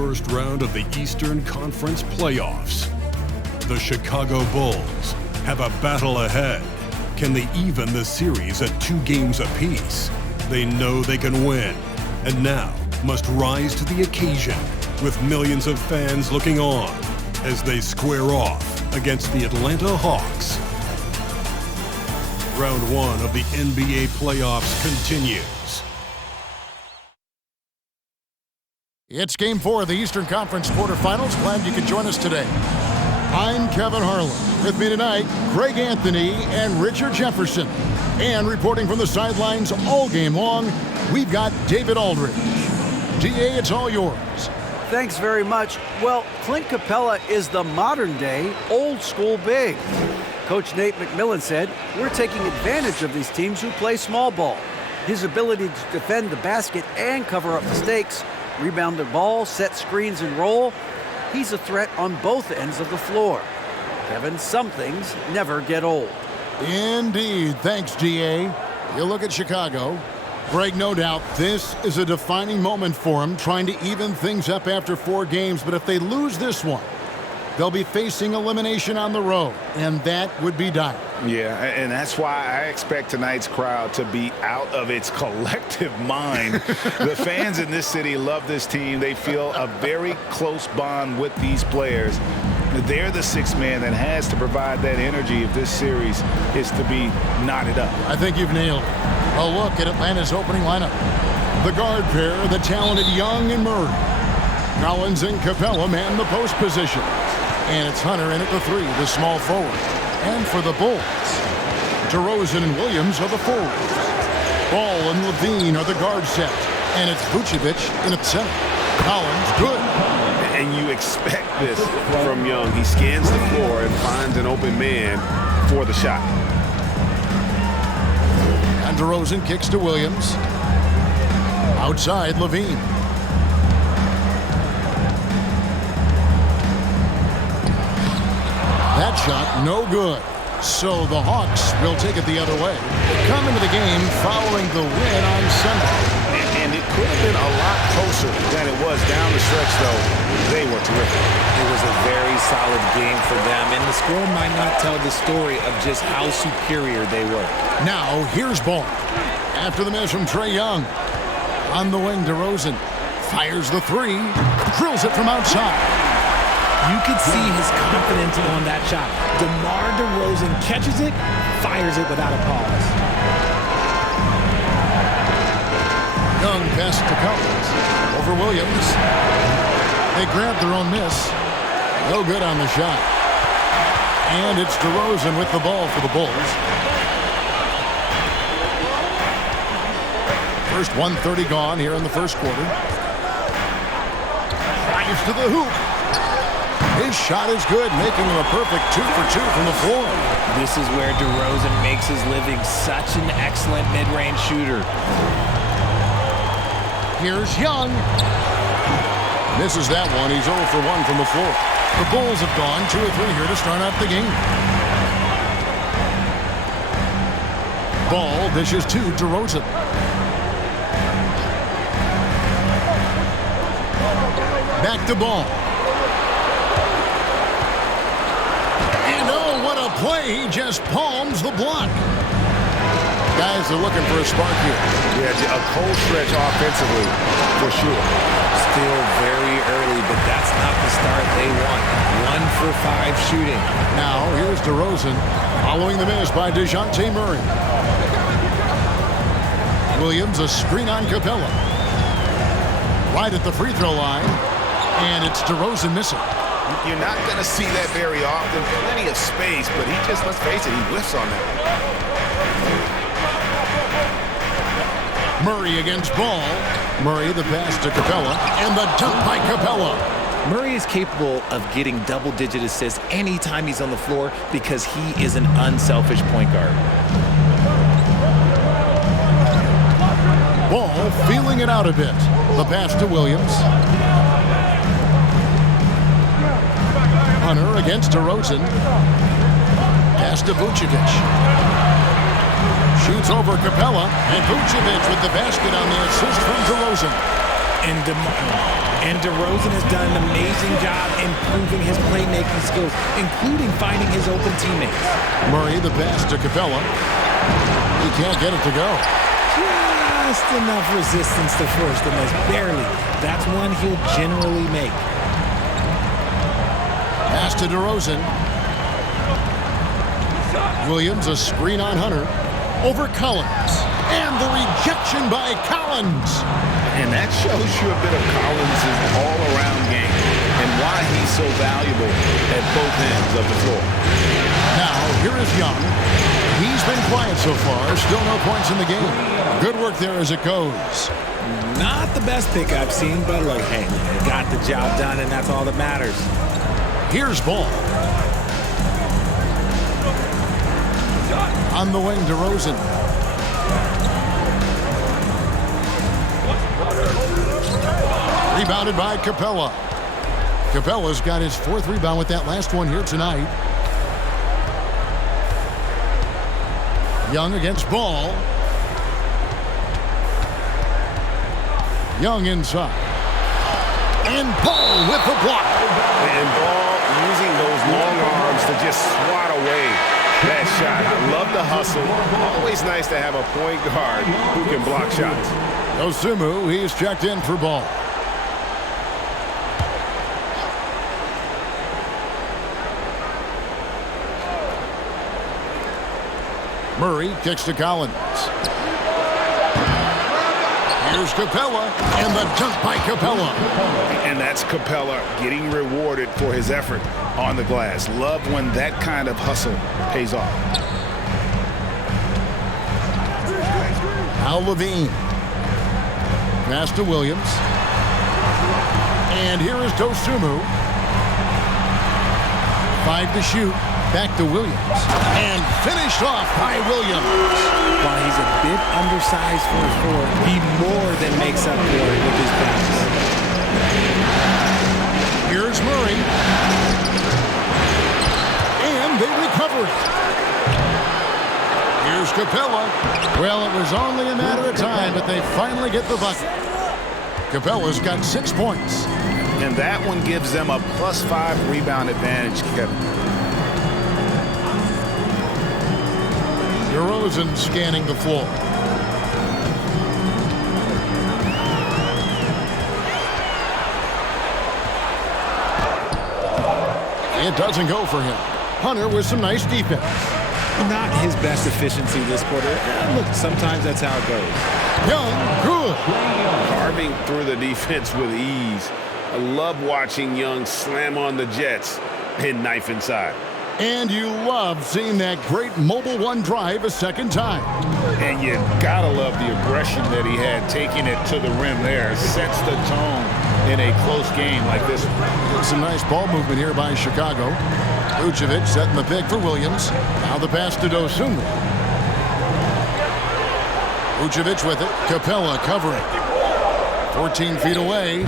first round of the Eastern Conference playoffs. The Chicago Bulls have a battle ahead. Can they even the series at 2 games apiece? They know they can win, and now must rise to the occasion with millions of fans looking on as they square off against the Atlanta Hawks. Round 1 of the NBA playoffs continues. It's Game 4 of the Eastern Conference quarterfinals. Glad you could join us today. I'm Kevin Harlan. With me tonight, Greg Anthony and Richard Jefferson. And reporting from the sidelines all game long, we've got David Aldridge. DA, it's all yours. Thanks very much. Well, Clint Capella is the modern-day, old-school big. Coach Nate McMillan said, "We're taking advantage of these teams who play small ball." His ability to defend the basket and cover up mistakes, rebound the ball, set screens, and roll, he's a threat on both ends of the floor. Kevin, some things never get old. Indeed. Thanks, GA. You look at Chicago. Greg, no doubt, this is a defining moment for him, trying to even things up after 4 games. But if they lose this one, they'll be facing elimination on the road, and that would be dire. Yeah, and that's why I expect tonight's crowd to be out of its collective mind. The fans in this city love this team. They feel a very close bond with these players. They're the 6th man that has to provide that energy if this series is to be knotted up. I think you've nailed it. A look at Atlanta's opening lineup. The guard pair, the talented Young and Murray. Collins and Capella man the post position. And it's Hunter in at the 3, the small forward. And for the Bulls, DeRozan and Williams are the forwards. Ball and Levine are the guard set. And it's Vucevic in at center. Collins, good. And you expect this from Young. He scans the floor and finds an open man for the shot. And DeRozan kicks to Williams. Outside, Levine. That shot, no good. So the Hawks will take it the other way. They come into the game following the win on Sunday. And it could have been a lot closer than it was down the stretch, though. They were terrific. It was a very solid game for them, and the score might not tell the story of just how superior they were. Now, here's ball. After the miss from Trae Young. On the wing, DeRozan fires the 3, drills it from outside. You could see his confidence on that shot. DeMar DeRozan catches it, fires it without a pause. Young passes to Collins. Over Williams. They grab their own miss. No good on the shot. And it's DeRozan with the ball for the Bulls. First 1:30 gone here in the first quarter. Drives to the hoop. His shot is good, making him a perfect 2 for 2 from the floor. This is where DeRozan makes his living, such an excellent mid-range shooter. Here's Young. Misses that one. He's 0 for 1 from the floor. The Bulls have gone 2 or 3 here to start out the game. Ball dishes to DeRozan. Back to Ball. And oh, what a play. He just palms the block. Guys are looking for a spark here. Yeah, a cold stretch offensively, for sure. Still very early, but that's not the start they want. 1 for 5 shooting. Now, here's DeRozan following the miss by DeJounte Murray. Williams, a screen on Capella. Right at the free throw line, and it's DeRozan missing. You're not going to see that very often. Plenty of space, but he just, let's face it, he whiffs on that. Murray against Ball. Murray the pass to Capella, and the dunk by Capella. Murray is capable of getting double-digit assists anytime he's on the floor because he is an unselfish point guard. Ball feeling it out a bit. The pass to Williams. Hunter against DeRozan. Pass to Vucevic. Shoots over Capella, and Vucevic with the basket on the assist from DeRozan. And DeRozan has done an amazing job improving his playmaking skills, including finding his open teammates. Murray, the pass to Capella. He can't get it to go. Just enough resistance to force the miss, barely. That's one he'll generally make. Pass to DeRozan. Williams, a screen on Hunter. Over Collins. And the rejection by Collins. And that shows you a bit of Collins' all-around game and why he's so valuable at both ends of the floor. Now, here is Young. He's been quiet so far. Still no points in the game. Good work there as it goes. Not the best pick I've seen, but look, hey, they got the job done, and that's all that matters. Here's Ball. On the wing, DeRozan. Rebounded by Capella. Capella's got his 4th rebound with that last one here tonight. Young against Ball. Young inside. And Ball with the block. And Ball using those long arms to just swat away that shot. I love the hustle. Always nice to have a point guard who can block shots. Osumu, he's checked in for Ball. Murray kicks to Collins. Here's Capella, and the dunk by Capella. And that's Capella getting rewarded for his effort on the glass. Love when that kind of hustle pays off. Al Levine. Pass to Williams. And here is Dosunmu. 5 to shoot. Back to Williams. And finished off by Williams. While he's a bit undersized for a forward, he more than makes up for it with his pass. Here's Murray. And they recover it. Here's Capella. Well, it was only a matter of time, but they finally get the bucket. Capella's got 6 points. And that one gives them a +5 rebound advantage, Kevin. DeRozan scanning the floor. It doesn't go for him. Hunter with some nice defense. Not his best efficiency this quarter. Look, sometimes that's how it goes. Young, good. Carving through the defense with ease. I love watching Young slam on the Jets and knife inside. And you love seeing that great mobile one drive a second time. And you gotta love the aggression that he had taking it to the rim there. Sets the tone in a close game like this one. Some nice ball movement here by Chicago. Vucevic setting the pick for Williams. Now the pass to Dosunmu. Vucevic with it. Capella covering. 14 feet away.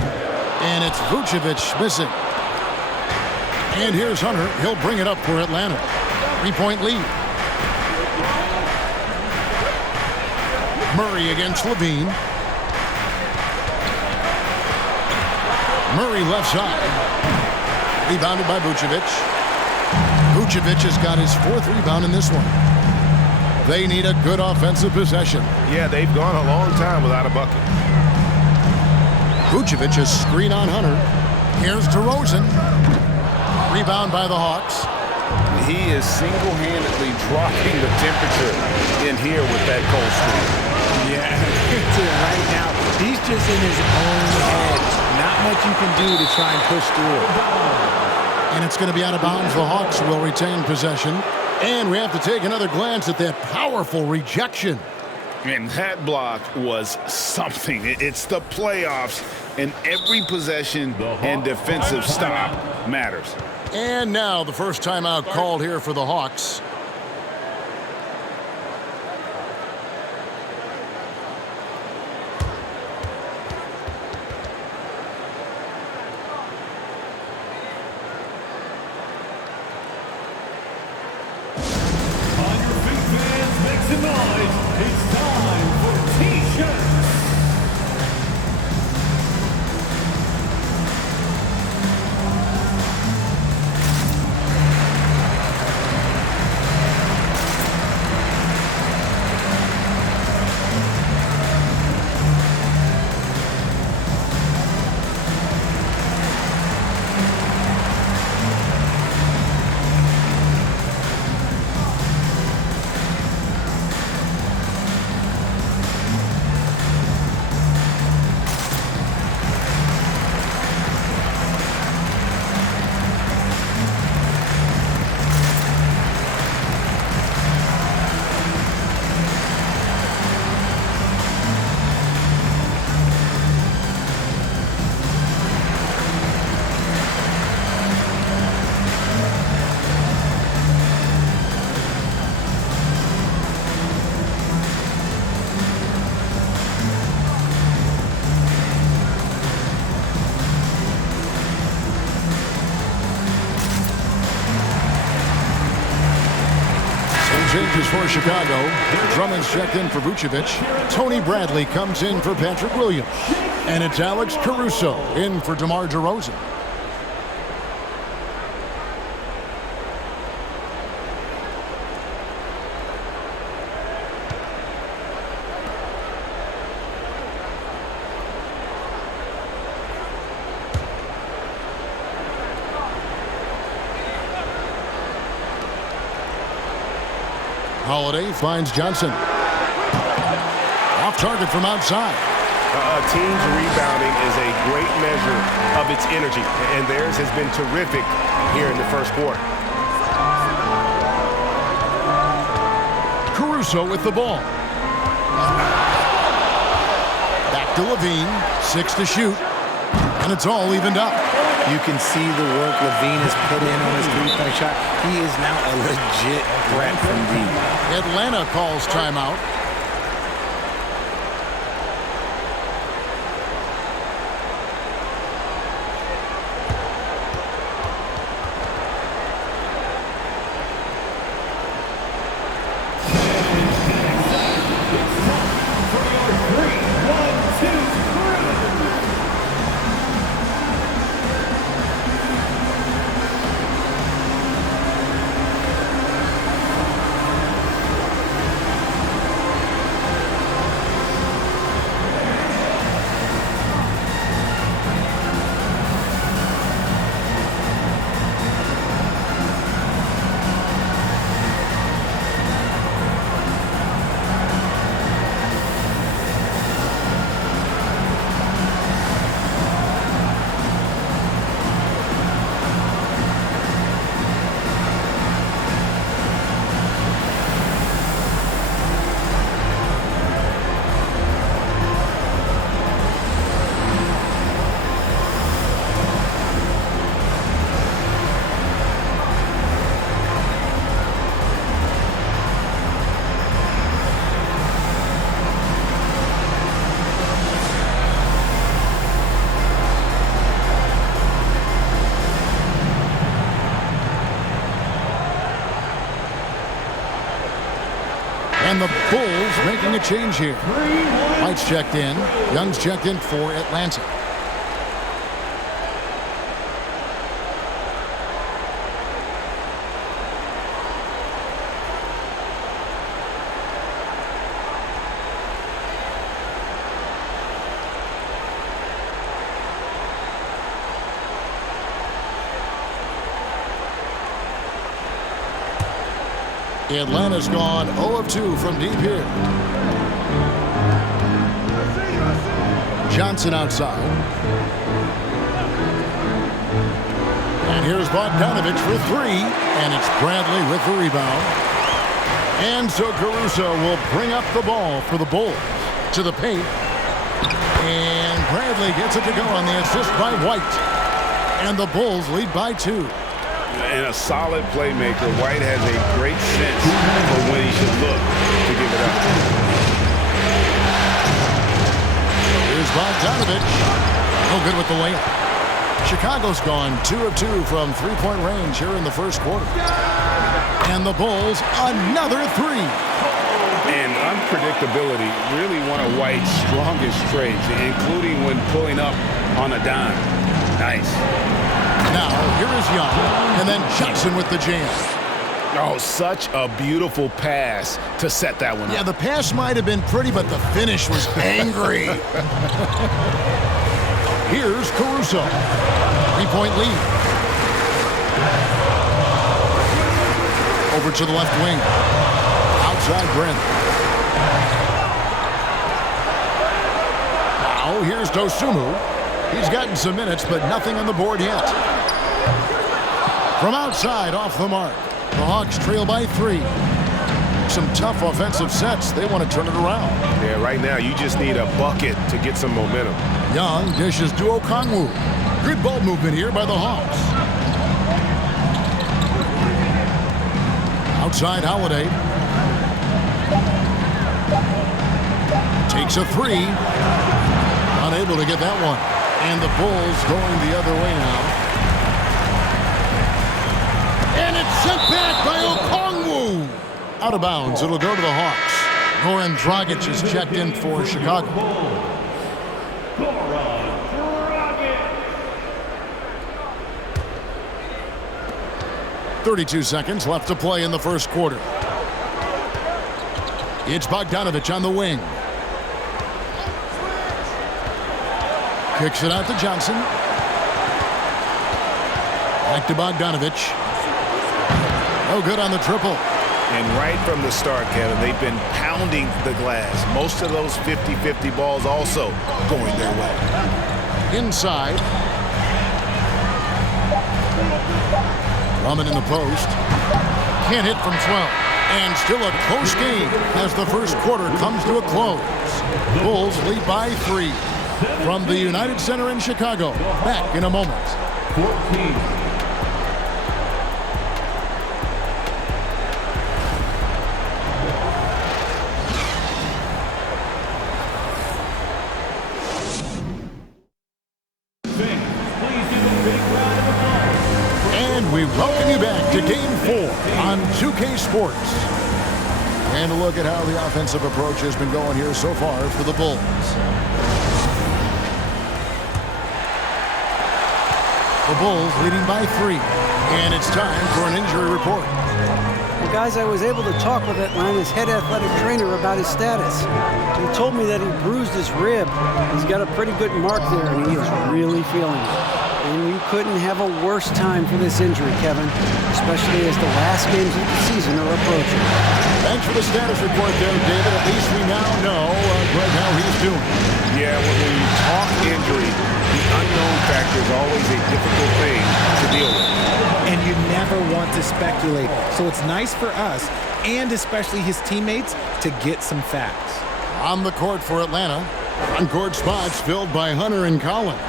And it's Vucevic missing. And here's Hunter. He'll bring it up for Atlanta. 3-point lead. Murray against Levine. Murray left side. Rebounded by Vucevic. Vucevic has got his 4th rebound in this one. They need a good offensive possession. Yeah, they've gone a long time without a bucket. Vucevic is screen on Hunter. Here's DeRozan. Rebound by the Hawks. He is single-handedly dropping the temperature in here with that cold streak. Yeah, right now, he's just in his own head. Not much you can do to try and push through it. And it's going to be out of bounds. The Hawks will retain possession. And we have to take another glance at that powerful rejection. And that block was something. It's the playoffs, and every possession and defensive stop matters. And now the first timeout called here for the Hawks. On your feet, fans, make some noise. It's time for T-shirts. changes for Chicago. Drummond's checked in for Vucevic. Tony Bradley comes in for Patrick Williams. And it's Alex Caruso in for DeMar DeRozan. Holiday finds Johnson. Off target from outside. A team's rebounding is a great measure of its energy, and theirs has been terrific here in the first quarter. Caruso with the ball. Back to Levine. 6 to shoot. And it's all evened up. You can see the work Levine has put in on his three-point shot. He is now a legit threat from deep. Atlanta calls timeout. And the Bulls making a change here. White's checked in. Young's checked in for Atlanta. Atlanta's gone 0 of 2 from deep here. Johnson outside. And here's Bogdanovich for 3. And it's Bradley with the rebound. And so Caruso will bring up the ball for the Bulls to the paint. And Bradley gets it to go on the assist by White. And the Bulls lead by 2. And a solid playmaker. White has a great sense for when he should look to give it up. Here's Bogdanovich. No good with the layup. Chicago's gone 2 of 2 from three-point range here in the first quarter. And the Bulls, another 3. And unpredictability, really one of White's strongest traits, including when pulling up on a dime. Nice. Now, here is Young, and then Johnson with the jam. Oh, such a beautiful pass to set that one up. Yeah, the pass might have been pretty, but the finish was angry. Here's Caruso. 3-point lead. Over to the left wing. Outside Brent. Now, here's Dosunmu. He's gotten some minutes, but nothing on the board yet. From outside, off the mark. The Hawks trail by 3. Some tough offensive sets. They want to turn it around. Yeah, right now you just need a bucket to get some momentum. Young dishes to Okongwu. Good ball movement here by the Hawks. Outside Holiday. Takes a 3. Unable to get that one. And the Bulls going the other way now. And it's sent back by Okongwu. Out of bounds. It'll go to the Hawks. Goran Dragic is checked in for Chicago. 32 seconds left to play in the first quarter. It's Bogdanovich on the wing. Kicks it out to Johnson. Back to Bogdanovich. No good on the triple. And right from the start, Kevin, they've been pounding the glass. Most of those 50-50 balls also going their way. Inside. Drummond in the post. Can't hit from 12. And still a close game as the first quarter comes to a close. Bulls lead by 3 from the United Center in Chicago. Back in a moment. 14. We welcome you back to Game 4 on 2K Sports. And a look at how the offensive approach has been going here so far for the Bulls. The Bulls leading by 3. And it's time for an injury report. Well, guys, I was able to talk with Atlanta's head athletic trainer about his status. He told me that he bruised his rib. He's got a pretty good mark there, and he is really feeling it. And you couldn't have a worse time for this injury, Kevin, especially as the last games of the season are approaching. Thanks for the status report there, David. At least we now know how he's doing. Yeah, when you talk injury, the unknown factor is always a difficult thing to deal with. And you never want to speculate. So it's nice for us, and especially his teammates, to get some facts. On the court for Atlanta, on-court spots filled by Hunter and Collins.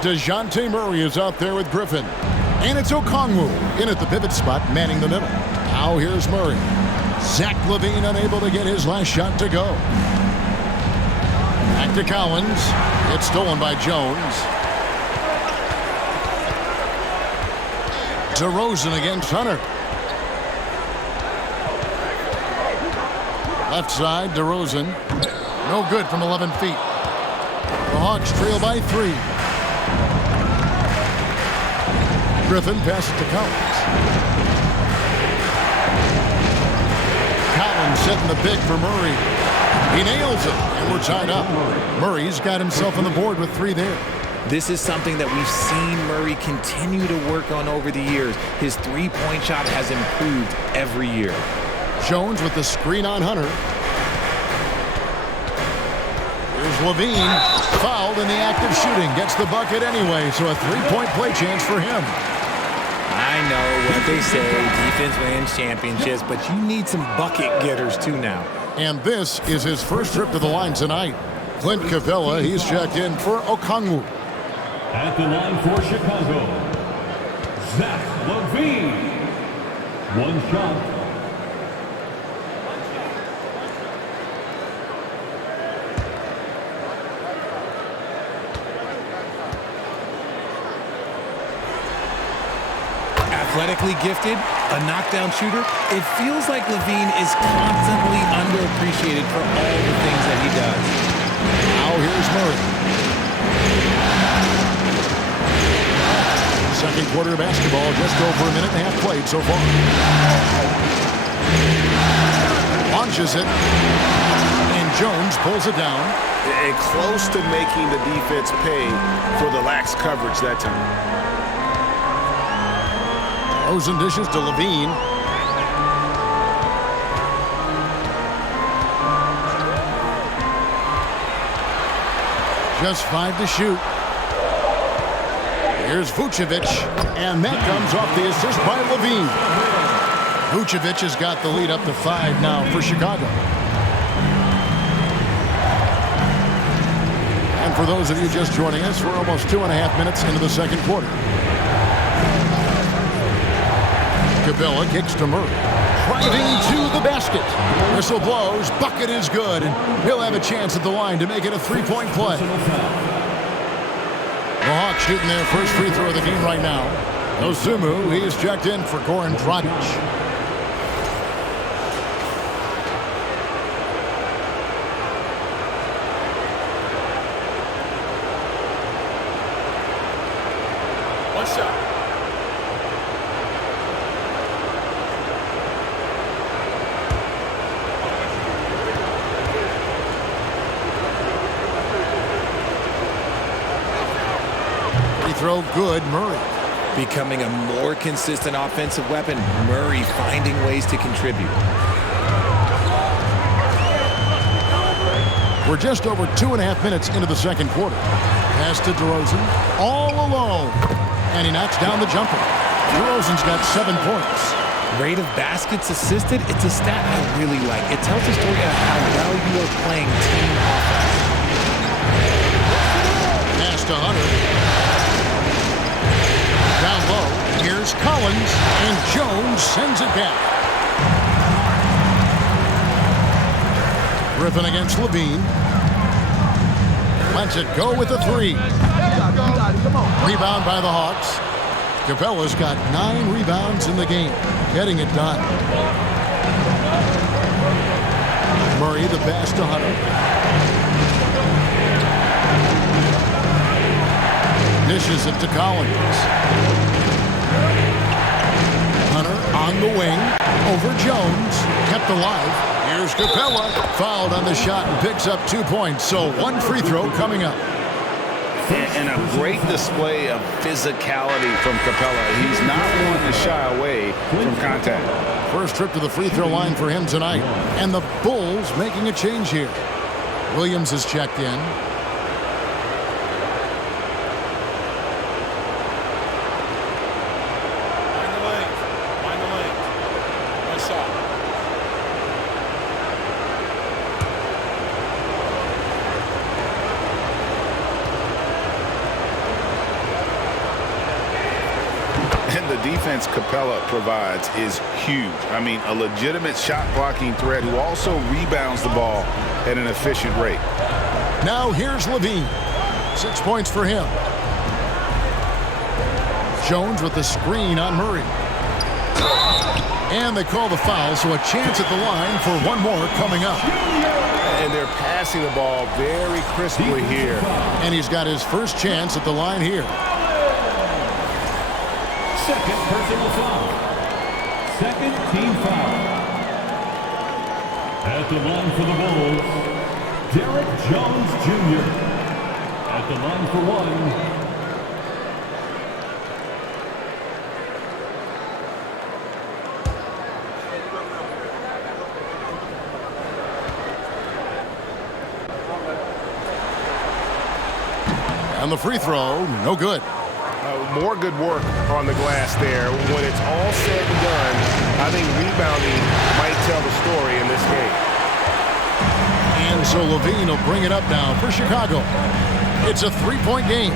DeJounte Murray is out there with Griffin. And it's Okongwu in at the pivot spot, manning the middle. Now here's Murray. Zach LaVine unable to get his last shot to go. Back to Collins. It's stolen by Jones. DeRozan against Hunter. Left side, DeRozan. No good from 11 feet. The Hawks trail by 3. Griffin passes to Collins. Collins setting the pick for Murray. He nails it, and we're tied up. Murray's got himself on the board with 3 there. This is something that we've seen Murray continue to work on over the years. His three-point shot has improved every year. Jones with the screen on Hunter. Here's LaVine, fouled in the act of shooting. Gets the bucket anyway, so a 3-point play chance for him. I know what they say, defense wins championships, but you need some bucket getters too now. And this is his first trip to the line tonight. Clint Capella, he's checked in for Okongwu. At the line for Chicago, Zach LaVine. 1 shot. Athletically gifted, a knockdown shooter, it feels like LaVine is constantly underappreciated for all the things that he does. Now here's Murray. Second quarter of basketball, just over a minute and a half played so far. Launches it, and Jones pulls it down. And close to making the defense pay for the lax coverage that time. Rosen dishes to LaVine. Just 5 to shoot. Here's Vucevic, and that comes off the assist by LaVine. Vucevic has got the lead up to 5 now for Chicago. And for those of you just joining us, we're almost 2.5 minutes into the second quarter. Capella kicks to Murray. Driving to the basket. Whistle blows. Bucket is good. And he'll have a chance at the line to make it a 3-point play. The Hawks shooting their first free throw of the game right now. Osumu, he's checked in for Goran Dragic. throw good. Murray. Becoming a more consistent offensive weapon. Murray finding ways to contribute. We're just over 2.5 minutes into the second quarter. Pass to DeRozan. All alone. And he knocks down the jumper. DeRozan's got 7 points. Rate of baskets assisted, it's a stat I really like. It tells a story of how well you are playing team offense. Pass to Hunter. Down low. Here's Collins. And Jones sends it back. Griffin against Levine. Lets it go with a 3. Rebound by the Hawks. Capella's got 9 rebounds in the game, getting it done. Murray the pass to Hunter. Dishes it to Collins. Hunter on the wing, over Jones, kept alive. Here's Capella, fouled on the shot and picks up 2 points, so 1 free throw coming up. And a great display of physicality from Capella. He's not one to shy away from contact. First trip to the free throw line for him tonight. And the Bulls making a change here. Williams has checked in. Find the lane. Nice shot. And the defense Capella provides is huge. I mean, a legitimate shot blocking threat who also rebounds the ball at an efficient rate. Now here's Levine. 6 points for him. Jones with the screen on Murray. And they call the foul, so a chance at the line for one more coming up. And they're passing the ball very crisply here. And he's got his first chance at the line here. Second personal foul. Second team foul. At the line for the Bulls, Derek Jones Jr. At the line for 1. And the free throw, no good. More good work on the glass there. When it's all said and done, I think rebounding might tell the story in this game. And so Levine will bring it up now for Chicago. It's a 3-point game.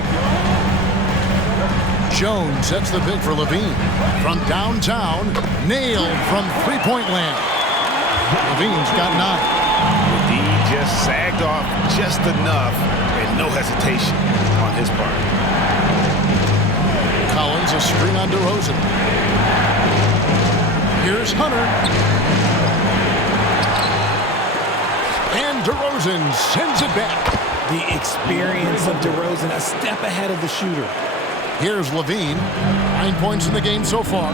Jones sets the pick for Levine. From downtown, nailed from three-point land. Levine's got 9. D just sagged off just enough and no hesitation on his part. Collins a screen on DeRozan. Here's Hunter. And DeRozan sends it back. The experience of DeRozan a step ahead of the shooter. Here's Levine. 9 points in the game so far.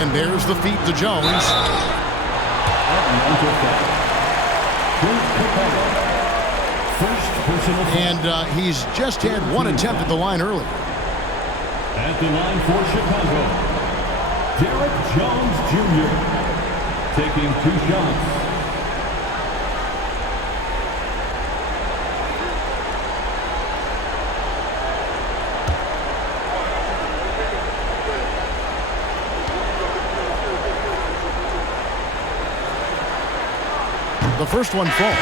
And there's the feed to Jones. And he's just had 1 attempt at the line earlier. At the line for Chicago, Derek Jones Jr. taking 2 shots. The first one falls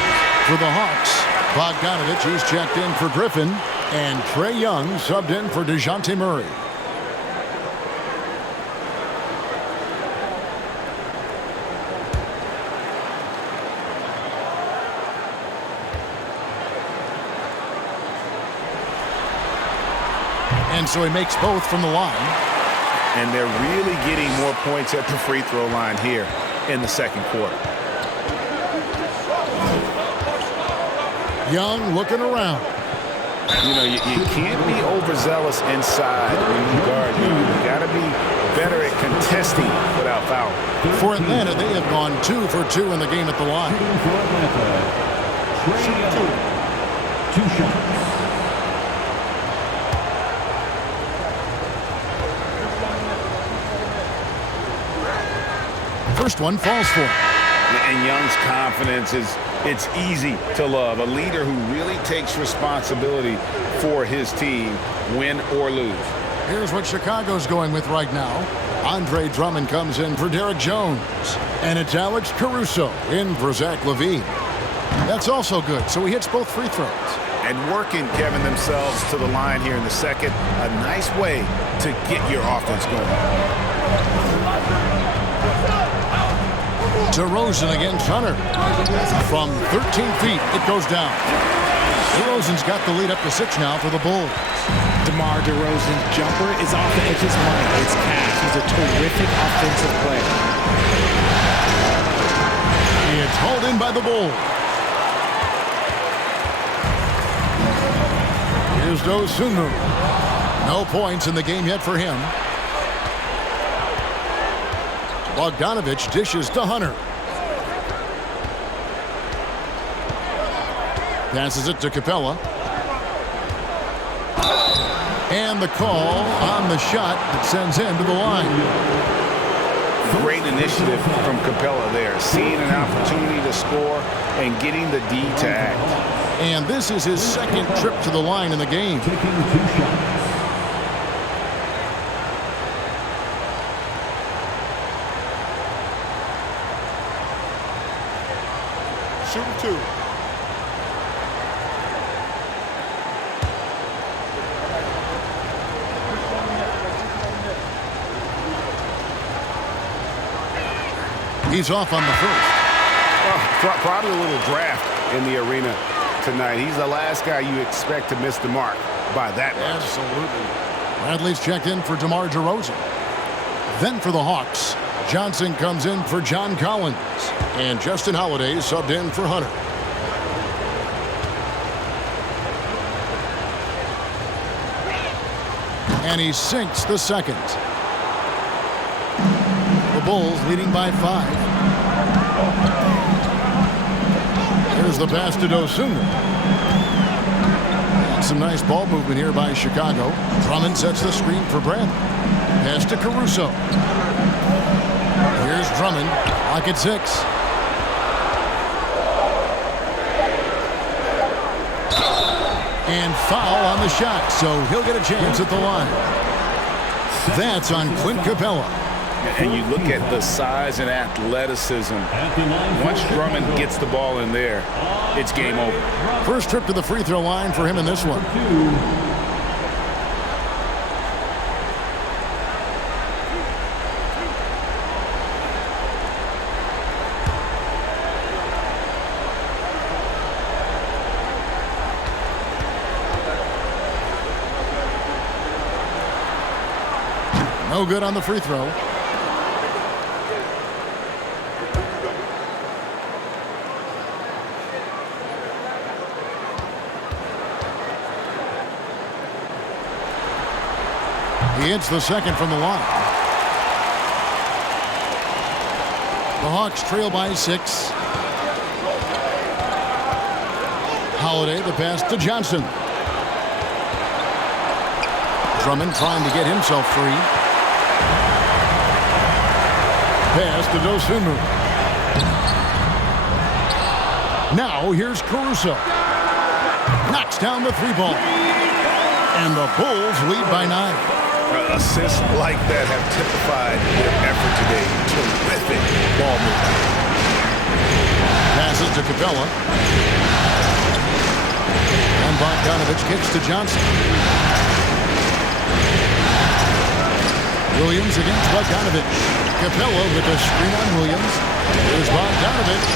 for the Hawks. Bogdanovich, he's checked in for Griffin. And Trae Young subbed in for DeJounte Murray. And so he makes both from the line. And they're really getting more points at the free throw line here in the second quarter. Young looking around. You know, you can't be overzealous inside when you guard. You got to be better at contesting without foul. For Atlanta, they have gone 2 for 2 in the game at the line. For Atlanta, Trey Young. 2 shots. First one falls for him. And Young's confidence it's easy to love. A leader who really takes responsibility for his team, win or lose. Here's what Chicago's going with right now. Andre Drummond comes in for Derek Jones. And it's Alex Caruso in for Zach LaVine. That's also good, so he hits both free throws. And working, Kevin, themselves to the line here in the second. A nice way to get your offense going. DeRozan against Hunter. From 13 feet, it goes down. DeRozan's got the lead up to 6 now for the Bulls. DeMar DeRozan's jumper is off the edge of his money. It's cash. He's a terrific offensive player. It's hauled in by the Bulls. Here's Dosunmu. No points in the game yet for him. Bogdanovich dishes to Hunter. Passes it to Capella. And the call on the shot that sends him to the line. Great initiative from Capella there. Seeing an opportunity to score and getting the D to act. And this is his second trip to the line in the game. Taking 2 shots. Shooting 2. He's off on the first. Well, probably a little draft in the arena tonight. He's the last guy you expect to miss the mark by that much. Absolutely. Bradley's checked in for DeMar DeRozan. Then for the Hawks, Johnson comes in for John Collins. And Justin Holiday subbed in for Hunter. And he sinks the second. The Bulls leading by 5. Here's the pass to Dosunmu. Some nice ball movement here by Chicago. Drummond sets the screen for Bradley. Pass to Caruso. Here's Drummond. Lock at 6. And foul on the shot, so he'll get a chance at the line. That's on Clint Capella. And you look at the size and athleticism. Once Drummond gets the ball in there, it's game over. First trip to the free throw line for him in this one. No good on the free throw. He hits the second from the line. The Hawks trail by 6. Holiday, the pass to Johnson. Drummond trying to get himself free. Pass to Dosunmu. Now here's Caruso. Knocks down the 3-ball. And the Bulls lead by 9. Assists like that have typified their effort today. Terrific ball movement. Passes to Capella. And Bogdanovich kicks to Johnson. Williams against Bogdanovich. Capella with a screen on Williams. Here's Bogdanovich.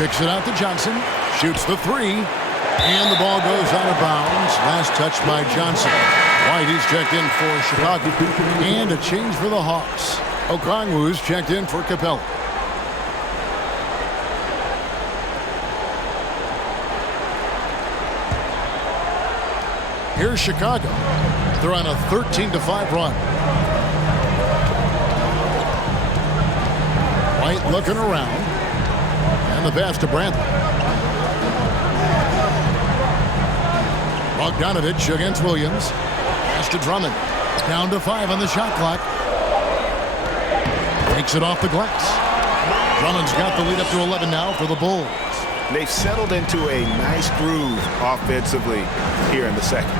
Kicks it out to Johnson. Shoots the 3. And the ball goes out of bounds. Last touch by Johnson. Whitey's checked in for Chicago. And a change for the Hawks. Okongwu's checked in for Capella. Here's Chicago. They're on a 13-5 run. White looking around. And the pass to Brantley. Bogdanovich against Williams. Pass to Drummond. Down to 5 on the shot clock. Takes it off the glass. Drummond's got the lead up to 11 now for the Bulls. They've settled into a nice groove offensively here in the second.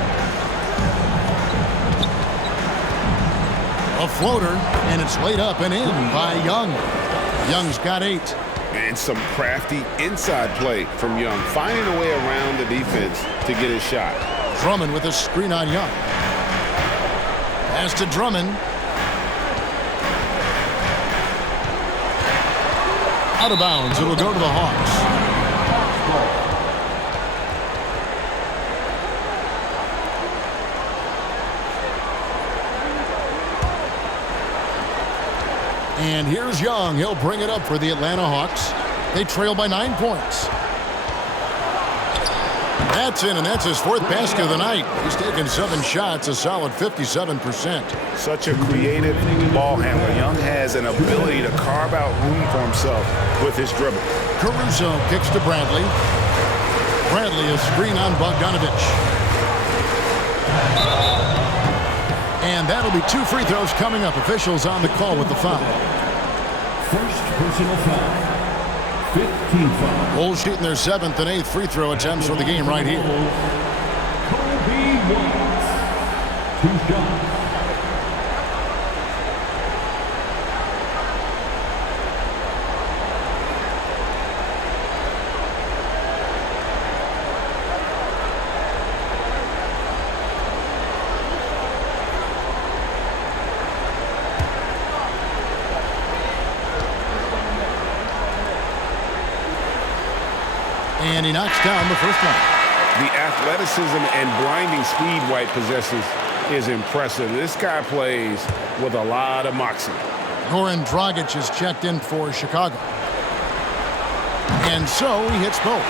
A floater, and it's laid up and in by Young. Young's got 8. And some crafty inside play from Young, finding a way around the defense to get his shot. Drummond with a screen on Young. Pass to Drummond. Out of bounds. It'll go to the Hawks. And here's Young. He'll bring it up for the Atlanta Hawks. They trail by 9 points. That's in, and that's his 4th basket of the night. He's taken 7 shots, a solid 57%. Such a creative ball handler. Young has an ability to carve out room for himself with his dribble. Caruso kicks to Bradley. Bradley, a screen on Bogdanovich. And that'll be 2 free throws coming up. Officials on the call with the foul. First personal foul. 15 foul. Bulls shooting their 7th and 8th free throw attempts for the game right here. Kobe White. 2 shots. And he knocks down the first one. The athleticism and blinding speed White possesses is impressive. This guy plays with a lot of moxie. Goran Dragic is checked in for Chicago. And so he hits both.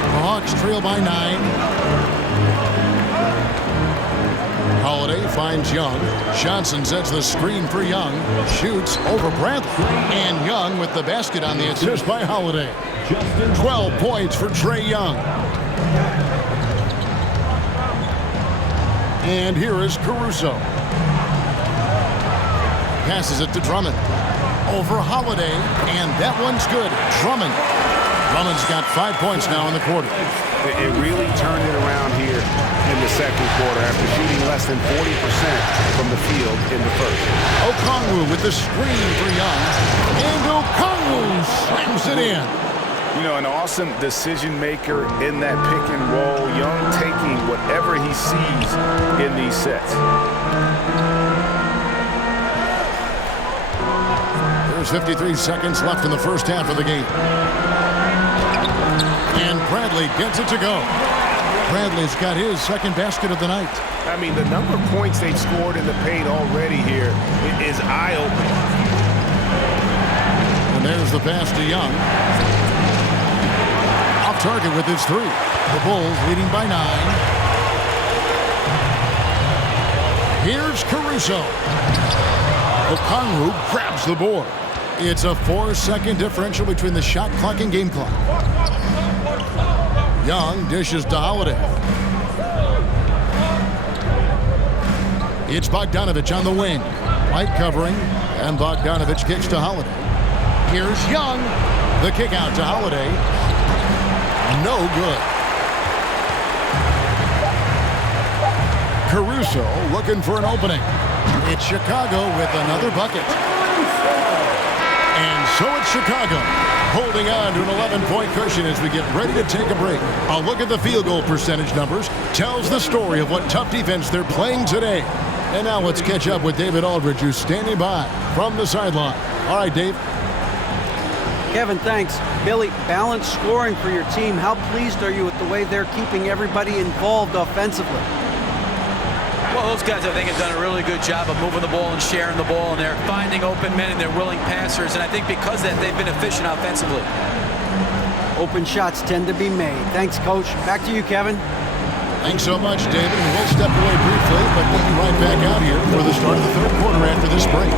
The Hawks trail by 9. Holiday finds Young. Johnson sets the screen for Young. Shoots over Brantley. And Young with the basket on the assist by Holiday. 12 points for Trae Young. And here is Caruso. Passes it to Drummond. Over Holiday. And that one's good. Drummond's got 5 points now in the quarter. It really turned it around here in the second quarter after shooting less than 40% from the field in the first. Okongwu with the screen for Young. And Okongwu slams it in. You know, an awesome decision maker in that pick and roll. Young taking whatever he sees in these sets. There's 53 seconds left in the first half of the game. And Bradley gets it to go. Bradley's got his 2nd basket of the night. I mean, the number of points they've scored in the paint already here is eye-opening. And there's the pass to Young. Off target with his 3. The Bulls leading by 9. Here's Caruso. Okongwu grabs the board. It's a 4-second differential between the shot clock and game clock. Young dishes to Holiday. It's Bogdanovich on the wing. White covering, and Bogdanovich kicks to Holiday. Here's Young. The kick out to Holiday. No good. Caruso looking for an opening. It's Chicago with another bucket. And so it's Chicago holding on to an 11-point cushion as we get ready to take a break. A look at the field goal percentage numbers tells the story of what tough defense they're playing today. And now let's catch up with David Aldridge, who's standing by from the sideline. All right, Dave. Kevin, thanks. Billy, balanced scoring for your team. How pleased are you with the way they're keeping everybody involved offensively? Well, those guys, I think, have done a really good job of moving the ball and sharing the ball, and they're finding open men and they're willing passers, and I think because of that, they've been efficient offensively. Open shots tend to be made. Thanks, Coach. Back to you, Kevin. Thanks so much, David. And we'll step away briefly, but we'll be right back out here for the start of the third quarter after this break.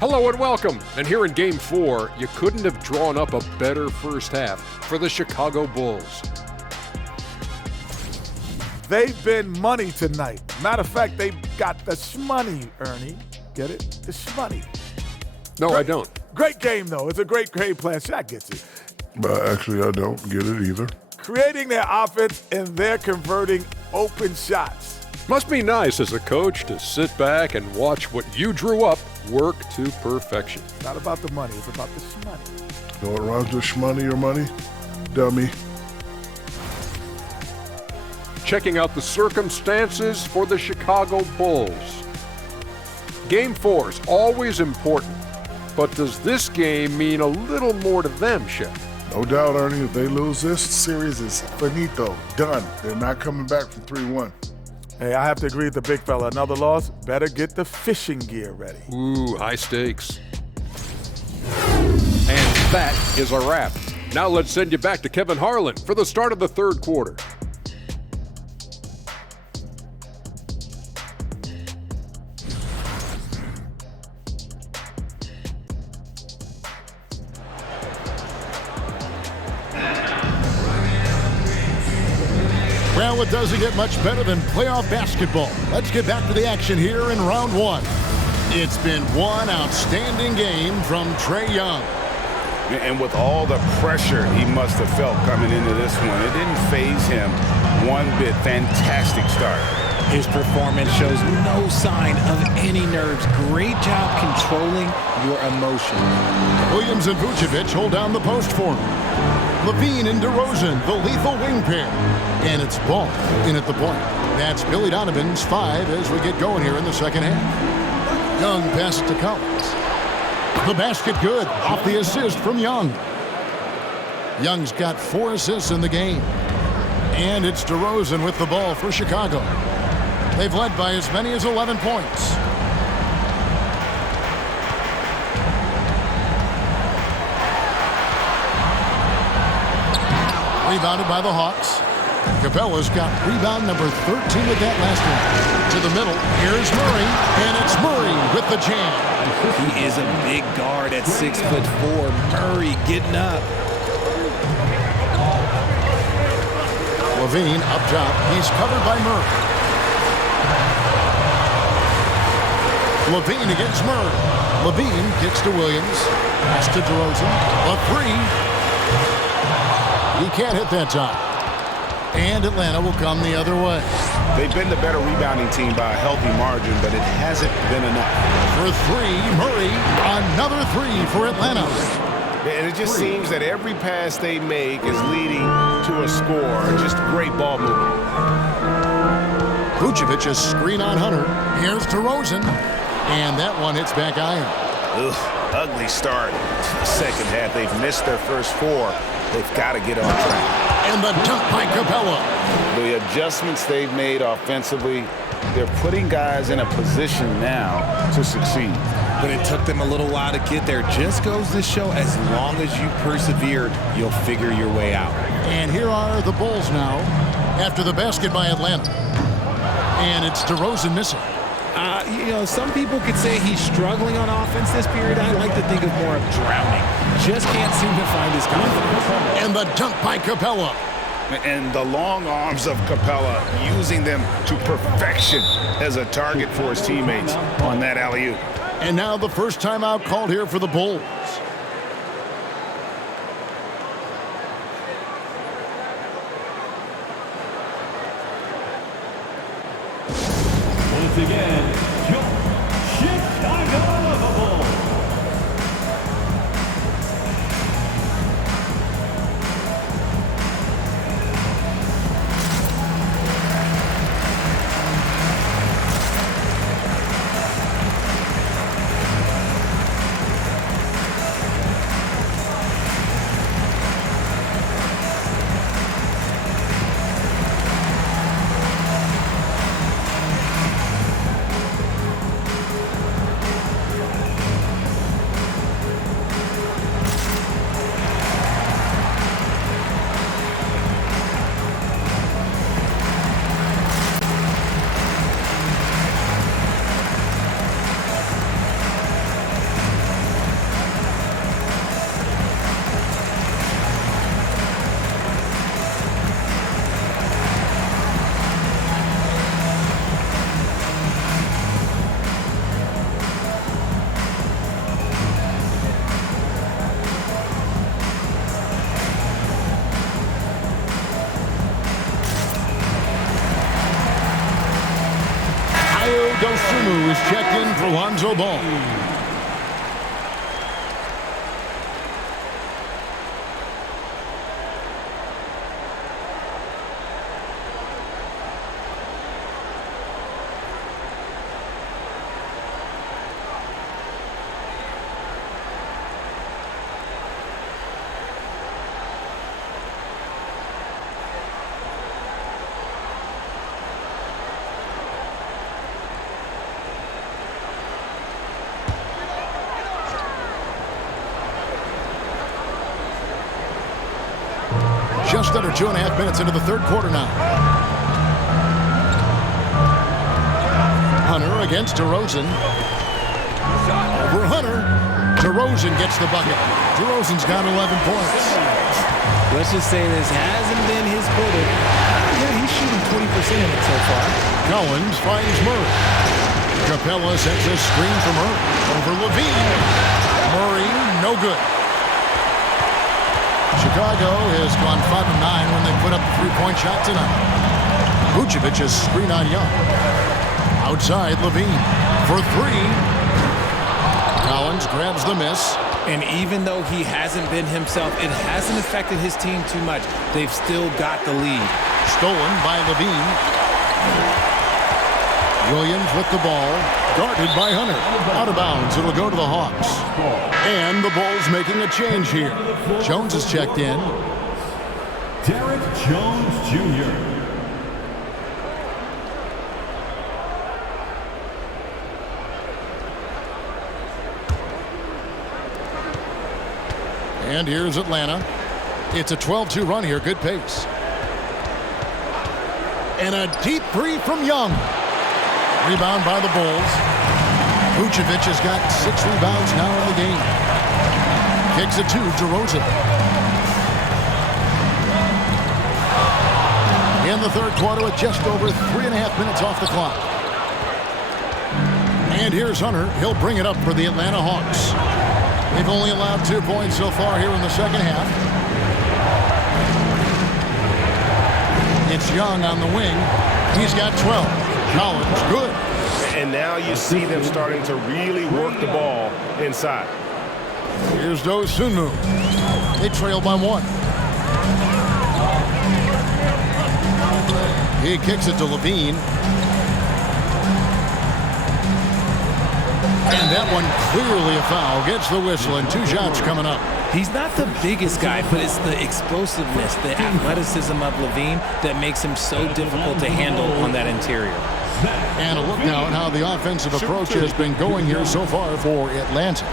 Hello and welcome. And here in Game 4, you couldn't have drawn up a better first half for the Chicago Bulls. They've been money tonight. Matter of fact, they've got the shmoney, Ernie. Get it? The shmoney. No, I don't. Great game, though. It's a great plan. Shaq gets it. But actually, I don't get it either. Creating their offense, and they're converting open shots. Must be nice as a coach to sit back and watch what you drew up work to perfection. It's not about the money. It's about the shmoney. Know what rhymes with shmoney or money? Dummy. Checking out the circumstances for the Chicago Bulls. Game 4 is always important, but does this game mean a little more to them, Shaq? No doubt, Ernie. If they lose this series, is finito. Done. They're not coming back from 3-1. Hey, I have to agree with the big fella. Another loss, better get the fishing gear ready. Ooh, high stakes. And that is a wrap. Now let's send you back to Kevin Harlan for the start of the third quarter. Well, it doesn't get much better than playoff basketball. Let's get back to the action here in round one. It's been one outstanding game from Trae Young. And with all the pressure he must have felt coming into this one, it didn't faze him one bit. Fantastic start. His performance shows no sign of any nerves. Great job controlling your emotions. Williams and Vucevic hold down the post for him. Levine and DeRozan, the lethal wing pair. And it's Ball in at the point. That's Billy Donovan's 5 as we get going here in the second half. Young passes to Collins. The basket good off the assist from Young. Young's got 4 assists in the game. And it's DeRozan with the ball for Chicago. They've led by as many as 11 points. Rebounded by the Hawks. Capella's got rebound number 13 with that last one. To the middle, here's Murray, and it's Murray with the jam. He is a big guard at 6'4". Murray getting up. Levine up top. He's covered by Murray. Levine against Murray. Levine gets to Williams. Pass to DeRozan. A 3. He can't hit that time. And Atlanta will come the other way. They've been the better rebounding team by a healthy margin, but it hasn't been enough. For 3, Murray. Another 3 for Atlanta. And it just seems that every pass they make is leading to a score. Just great ball movement. Vucevic is screen on Hunter. Here's DeRozan. And that one hits back iron. Ugh, ugly start. Second half, they've missed their first 4. They've got to get on track. And the dunk by Capella. The adjustments they've made offensively, they're putting guys in a position now to succeed. But it took them a little while to get there. Just goes to show, as long as you persevered, you'll figure your way out. And here are the Bulls now after the basket by Atlanta. And it's DeRozan missing. Some people could say he's struggling on offense this period. I like to think of more of drowning. Just can't seem to find his confidence. And the dunk by Capella. And the long arms of Capella, using them to perfection as a target for his teammates on that alley-oop. And now the first timeout called here for the Bulls. Once again, your Chicago Bulls. Dosunmu is checked in for Lonzo Ball. Just under 2.5 minutes into the third quarter now. Hunter against DeRozan. Over Hunter. DeRozan gets the bucket. DeRozan's got 11 points. Let's just say this hasn't been his quarter. Yeah, he's shooting 20% in it so far. Collins finds Murray. Capella sets a screen for Murray. Over Levine. Murray, no good. Chicago has gone 5 of 9 when they put up the three-point shot tonight. Vucevic's screen on Young. Outside, Levine for three. Collins grabs the miss. And even though he hasn't been himself, it hasn't affected his team too much. They've still got the lead. Stolen by Levine. Williams with the ball. Guarded by Hunter. Out of bounds. It'll go to the Hawks. And the Bulls making a change here. Jones is checked in. Derek Jones Jr. And here's Atlanta. It's a 12-2 run here. Good pace. And a deep three from Young. Rebound by the Bulls. Vucevic has got 6 rebounds now in the game. Kicks it to DeRozan. In the third quarter with just over 3.5 minutes off the clock. And here's Hunter. He'll bring it up for the Atlanta Hawks. They've only allowed 2 points so far here in the second half. It's Young on the wing. He's got 12. Collins, good. And now you see them starting to really work the ball inside. Here's Dosunmu. They trail by 1. He kicks it to Levine. And that one clearly a foul. Gets the whistle and 2 shots coming up. He's not the biggest guy, but it's the explosiveness, the athleticism of Levine that makes him so difficult to handle on that interior. And a look now at how the offensive approach has been going here so far for Atlanta.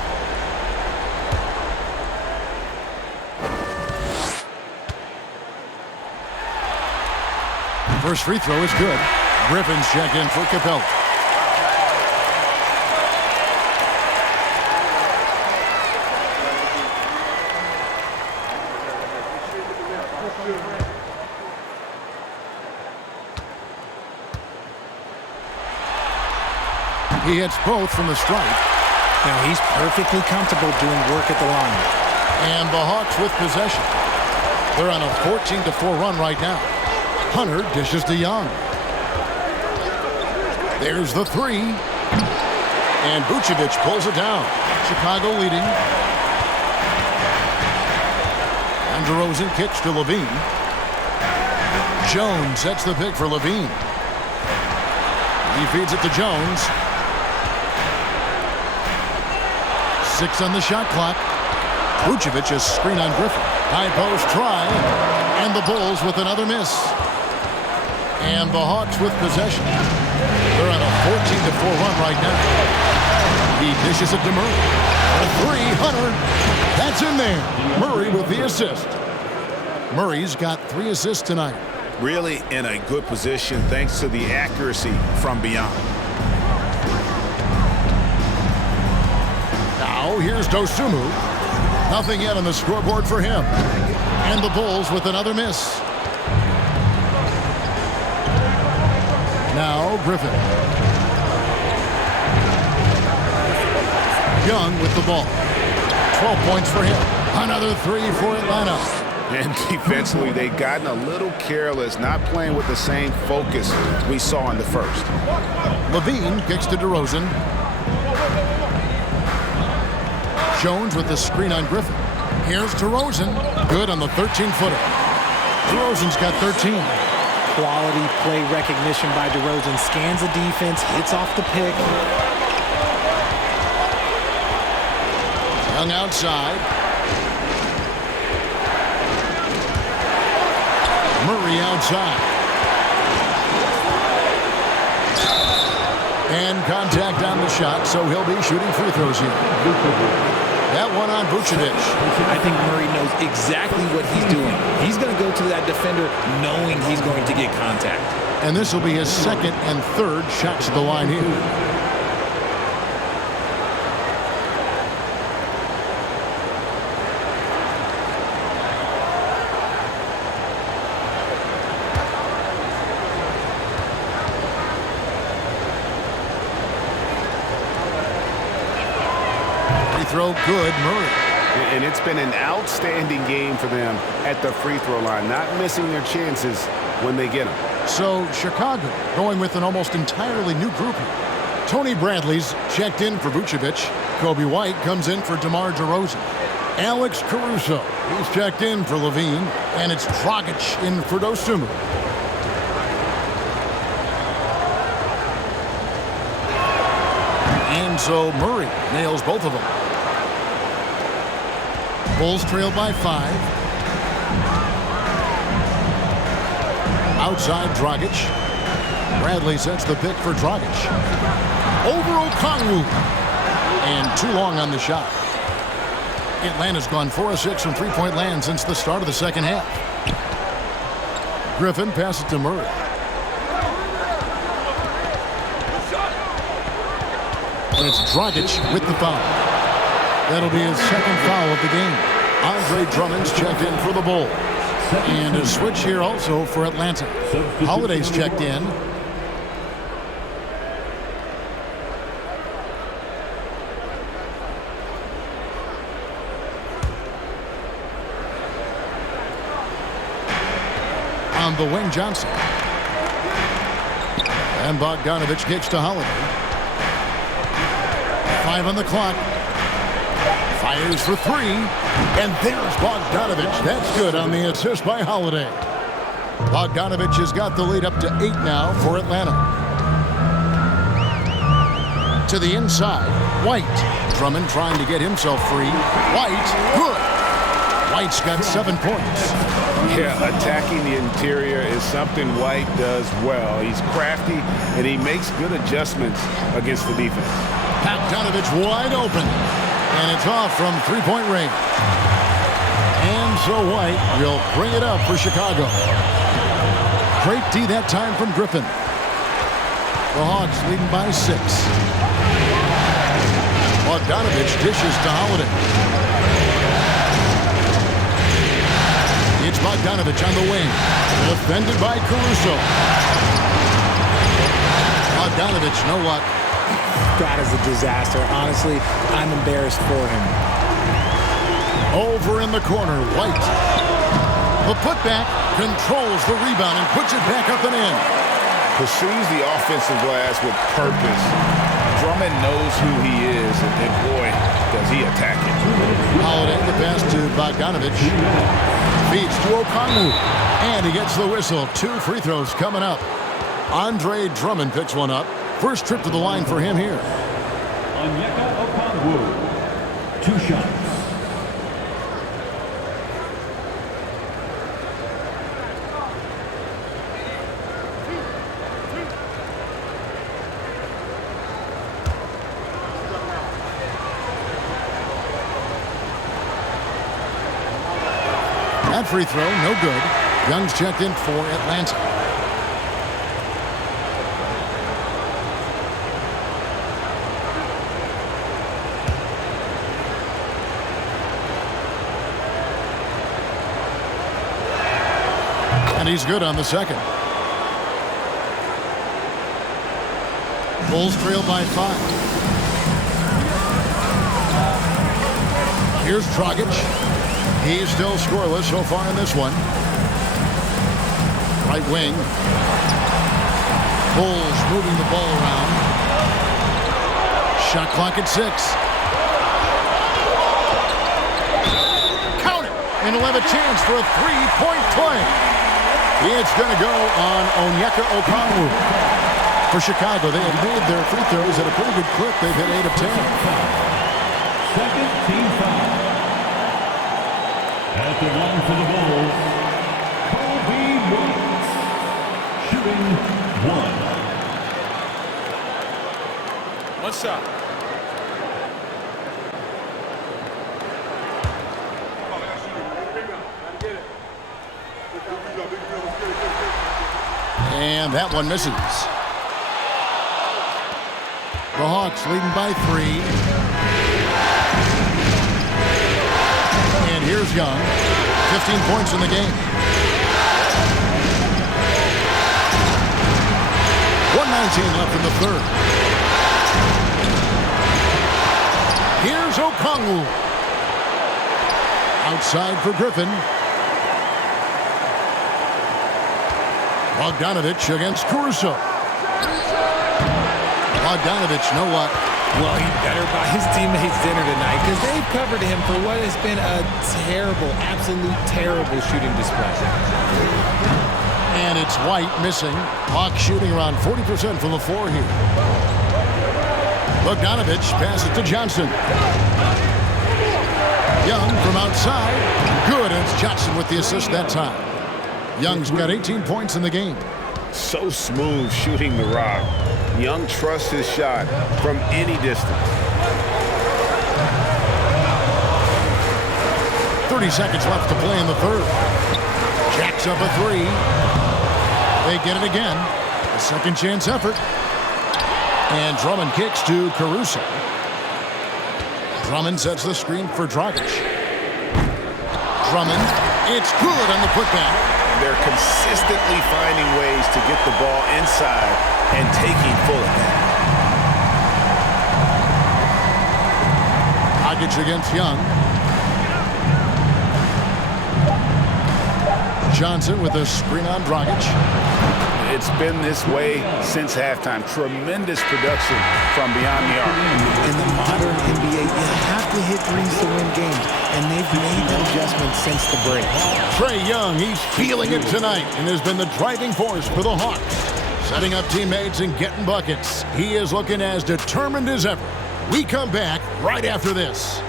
First free throw is good. Griffin's checked in for Capella. He hits both from the stripe. Now he's perfectly comfortable doing work at the line. And the Hawks with possession. They're on a 14-4 run right now. Hunter dishes to Young. There's the three. And Vucevic pulls it down. Chicago leading. And DeRozan kicks to Levine. Jones sets the pick for Levine. He feeds it to Jones. 6 on the shot clock. Vucevic is screen on Griffin. High post try. And the Bulls with another miss. And the Hawks with possession. They're on a 14-4 run right now. He dishes it to Murray. A three, Hunter. That's in there. Murray with the assist. Murray's got 3 assists tonight. Really in a good position thanks to the accuracy from beyond. Now here's Dosunmu. Nothing yet on the scoreboard for him. And the Bulls with another miss. Now Griffin. Young with the ball. 12 points for him. Another 3 for Atlanta. And defensively, they've gotten a little careless, not playing with the same focus we saw in the first. Levine kicks to DeRozan. Jones with the screen on Griffin. Here's DeRozan. Good on the 13-footer. DeRozan's got 13. Quality play recognition by DeRozan. Scans the defense, hits off the pick. Young outside. Murray outside. And contact on the shot, so he'll be shooting free throws here. That one on Vucevic. I think Murray knows exactly what he's doing. He's going to go to that defender knowing he's going to get contact. And this will be his second and third shots at the line here. Throw good, Murray. And it's been an outstanding game for them at the free throw line, not missing their chances when they get them. So Chicago going with an almost entirely new group here. Tony Bradley's checked in for Vucevic. Kobe White comes in for DeMar DeRozan. Alex Caruso, he's checked in for Levine. And it's Dragic in for Dosunmu. And so Murray nails both of them. Bulls trail by 5. Outside Dragic. Bradley sets the pick for Dragic. Over Okongwu. And too long on the shot. Atlanta's gone 4 of 6 from three-point land since the start of the second half. Griffin passes to Murray. And it's Dragic with the foul. That'll be his second foul of the game. Andre Drummond's checked in for the Bulls. And a switch here also for Atlanta. Holiday's checked in. On the wing, Johnson. And Bogdanovich kicks to Holiday. 5 on the clock. Fires for 3. And there's Bogdanovich. That's good on the assist by Holiday. Bogdanovich has got the lead up to 8 now for Atlanta. To the inside. White. Drummond trying to get himself free. White. Good. White's got 7 points. Yeah, attacking the interior is something White does well. He's crafty, and he makes good adjustments against the defense. Bogdanovich wide open. And it's off from three-point range. And so White will bring it up for Chicago. Great D that time from Griffin. The Hawks leading by 6. Bogdanovich dishes to Holiday. It's Bogdanovich on the wing. Defended by Caruso. Bogdanovich, no luck. That is a disaster. Honestly, I'm embarrassed for him. Over in the corner, White. The putback controls the rebound and puts it back up and in. Pursues the offensive glass with purpose. Drummond knows who he is, and boy, does he attack it. Holiday, the pass to Bogdanovich. Feeds to Okongwu. And he gets the whistle. 2 free throws coming up. Andre Drummond picks one up. First trip to the line for him here. Onyeka Okongwu, 2 shots. That free throw, no good. Young's checked in for Atlanta. And he's good on the second. Bulls trail by 5. Here's Dragic. He's still scoreless so far in this one. Right wing. Bulls moving the ball around. Shot clock at 6. Count it! And he'll have a chance for a 3-point play. It's going to go on Onyeka Okongwu. For Chicago, they have made their free throws at a pretty good clip. They've hit 8 of 10. Second team foul. At the line for the Bulls, Kobe White, shooting 1. One shot. And that one misses. The Hawks leading by 3. And here's Young. 15 points in the game. 1:19 left in the third. Here's Okongwu. Outside for Griffin. Bogdanovich against Caruso. Bogdanovich, know what? Well, he better buy his teammates dinner tonight because they've covered him for what has been a terrible, absolute terrible shooting display. And it's White missing. Hawks shooting around 40% from the floor here. Bogdanovich passes to Johnson. Young from outside. Good, and it's Johnson with the assist that time. Young's got 18 points in the game. So smooth shooting the rock. Young trusts his shot from any distance. 30 seconds left to play in the third. Jacks up a 3. They get it again. A second chance effort. And Drummond kicks to Caruso. Drummond sets the screen for Dragic. Drummond, it's good on the putback. They're consistently finding ways to get the ball inside and taking full advantage. Dragic against Young. Johnson with a screen on Dragic. It's been this way since halftime. Tremendous production from beyond the arc. In the modern NBA, you have to hit threes to win games, and they've made that adjustment since the break. Trae Young, he's feeling it tonight and has been the driving force for the Hawks. Setting up teammates and getting buckets. He is looking as determined as ever. We come back right after this.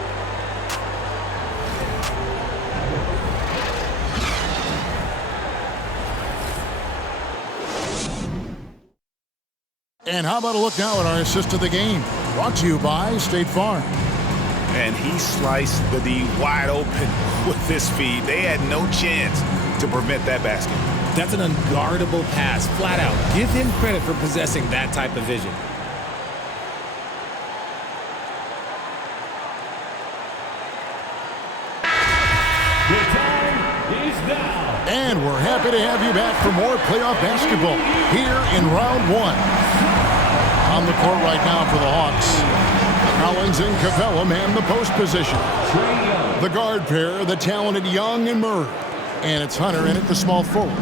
And how about a look now at our assist of the game? Brought to you by State Farm. And he sliced the D wide open with his feed. They had no chance to prevent that basket. That's an unguardable pass, flat out. Give him credit for possessing that type of vision. The time is now. And we're happy to have you back for more playoff basketball here in round 1. On the court right now for the Hawks. Collins and Capella man the post position. The guard pair, the talented Young and Murray. And it's Hunter in at the small forward.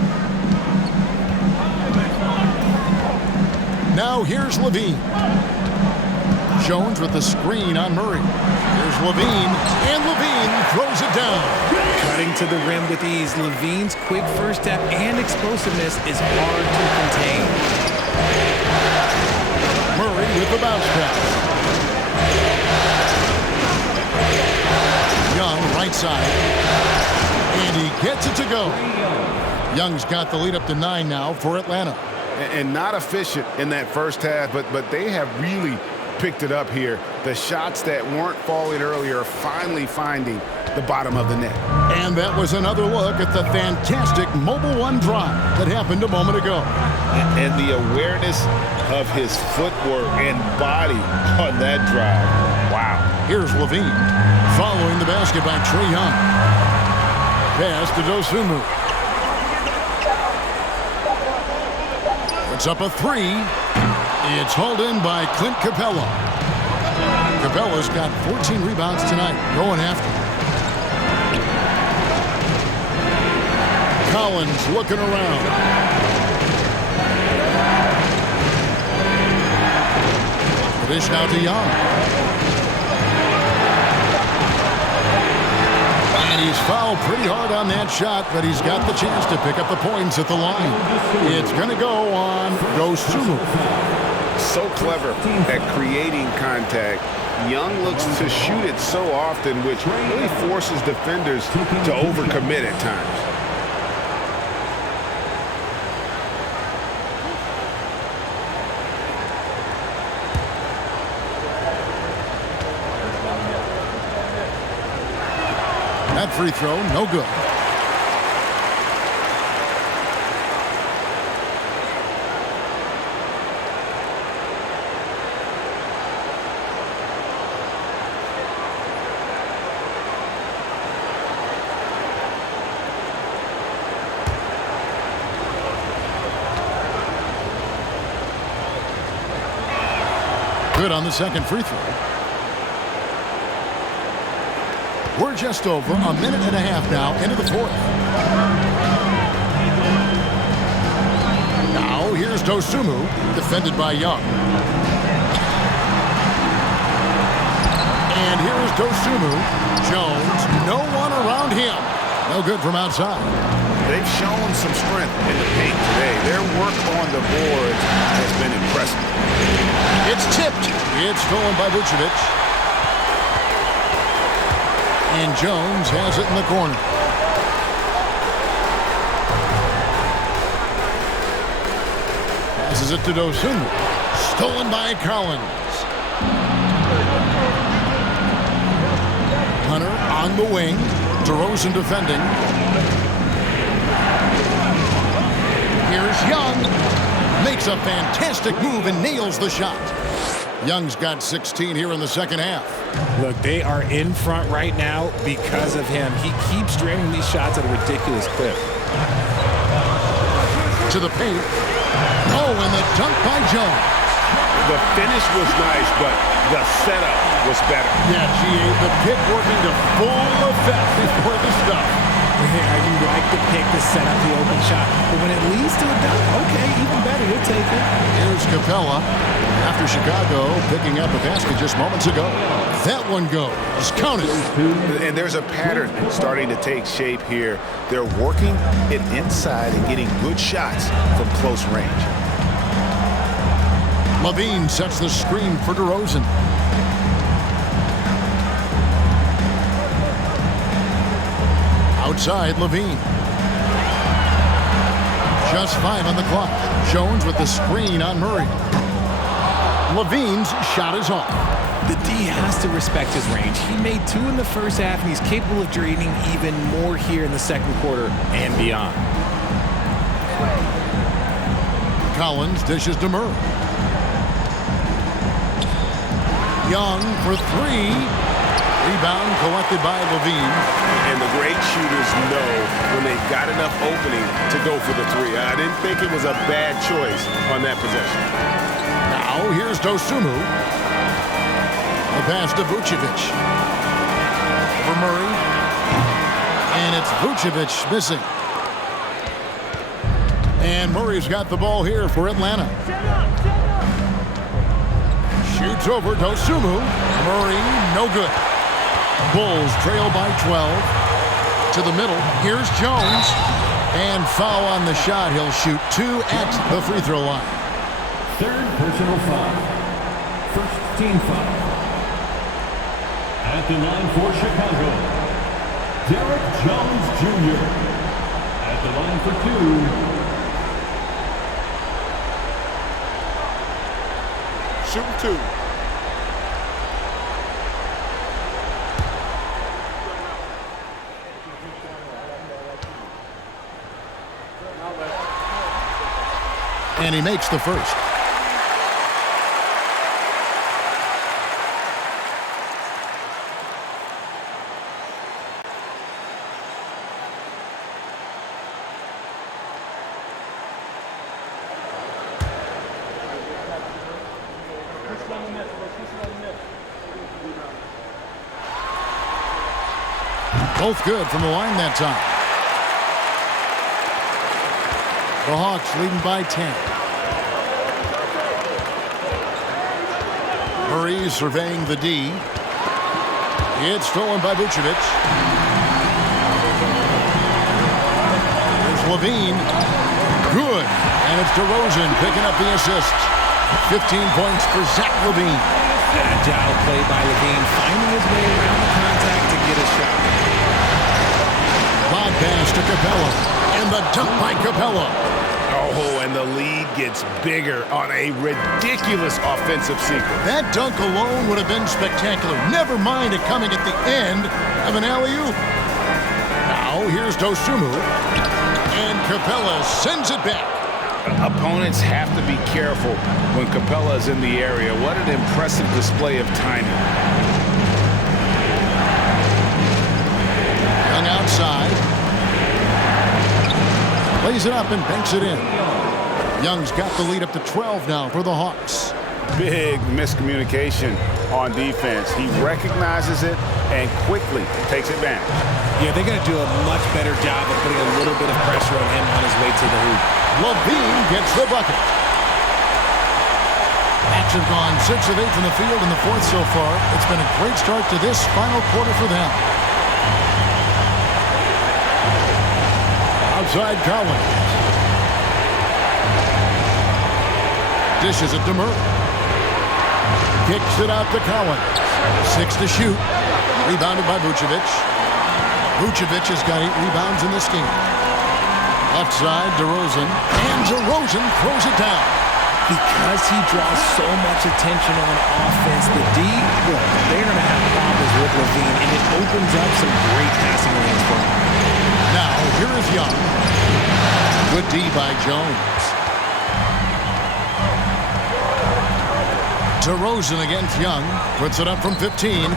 Now here's Levine. Jones with the screen on Murray. Here's Levine, and Levine throws it down. Cutting to the rim with ease. Levine's quick first step and explosiveness is hard to contain. Murray with the bounce pass. Young, right side. And he gets it to go. Young's got the lead up to 9 now for Atlanta. And not efficient in that first half, but they have really picked it up here. The shots that weren't falling earlier are finally finding the bottom of the net. And that was another look at the fantastic Mobile One drive that happened a moment ago. And the awareness of his footwork and body on that drive. Wow. Here's Levine following the basket by Trae Young. Pass to Dosunmu. It's up a 3. It's hauled in by Clint Capella. Capella's got 14 rebounds tonight, going after. Collins looking around. The dish now to Young. And he's fouled pretty hard on that shot, but he's got the chance to pick up the points at the line. It's going to go on Dosunmu. So clever at creating contact. Young looks to shoot it so often, which really forces defenders to overcommit at times. That free throw, no good. Good on the second free throw. We're just over a minute and a half now into the fourth. Now here's Dosunmu, defended by Young. And here's Dosunmu. Jones, no one around him. No good from outside. They've shown some strength in the paint today. Their work on the boards has been impressive. It's tipped. It's stolen by Vucevic. And Jones has it in the corner. Passes it to Dosunmu. Stolen by Collins. Hunter on the wing. DeRozan defending. Here's Young. Makes a fantastic move and nails the shot. Young's got 16 here in the second half. Look, they are in front right now because of him. He keeps draining these shots at a ridiculous clip. To the paint. Oh, and the dunk by Jones. The finish was nice, but the setup was better. Yeah, GA, the pick working to full effect before the stuff. Yeah, you like to pick to set up the open shot, but when it leads to a dunk, okay, even better, you'll take it. Here's Capella after Chicago picking up a basket just moments ago. That one goes. Counted. And there's a pattern starting to take shape here. They're working it inside and getting good shots from close range. Levine sets the screen for DeRozan. Outside, Levine. Just 5 on the clock. Jones with the screen on Murray. Levine's shot is off. The D has to respect his range. He made 2 in the first half, and he's capable of draining even more here in the second quarter and beyond. Collins dishes to Murray. Young for 3. Rebound collected by Levine. And the great shooters know when they've got enough opening to go for the three. I didn't think it was a bad choice on that possession. Now here's Dosunmu. The pass to Vucevic. For Murray. And it's Vucevic missing. And Murray's got the ball here for Atlanta. Shoots over Dosunmu. Murray, no good. Bulls trail by 12. To the middle. Here's Jones. And foul on the shot. He'll shoot 2 at the free throw line. Third personal foul. First team foul. At the line for Chicago, Derek Jones Jr. At the line for 2. Shooting 2. And he makes the first. Both good from the line that time. The Hawks leading by 10. Murray surveying the D. It's stolen by Vucevic. There's Levine. Good. And it's DeRozan picking up the assist. 15 points for Zach Levine. Agile play by Levine, finding his way around the contact to get a shot. Lob pass to Capella. And the dunk by Capella. Oh, and the lead gets bigger on a ridiculous offensive sequence. That dunk alone would have been spectacular. Never mind it coming at the end of an alley-oop. Now here's Dosunmu. And Capella sends it back. Opponents have to be careful when Capella is in the area. What an impressive display of timing. Young outside. Lays it up and banks it in. Young's got the lead up to 12 now for the Hawks. Big miscommunication on defense. He recognizes it and quickly takes advantage. Yeah, they're going to do a much better job of putting a little bit of pressure on him on his way to the hoop. Levine gets the bucket. Hawks have gone 6 of 8 from the field in the fourth so far. It's been a great start to this final quarter for them. Outside Collins. Dishes it to Murray. Kicks it out to Collins. 6 to shoot. Rebounded by Vucevic. Vucevic has got 8 rebounds in this game. Left side, DeRozan. And DeRozan throws it down. Because he draws so much attention on offense, the D, well, they're going to have problems with Levine, and it opens up some great passing lanes for him. Now, here is Young. Good D by Jones. DeRozan against Young. Puts it up from 15.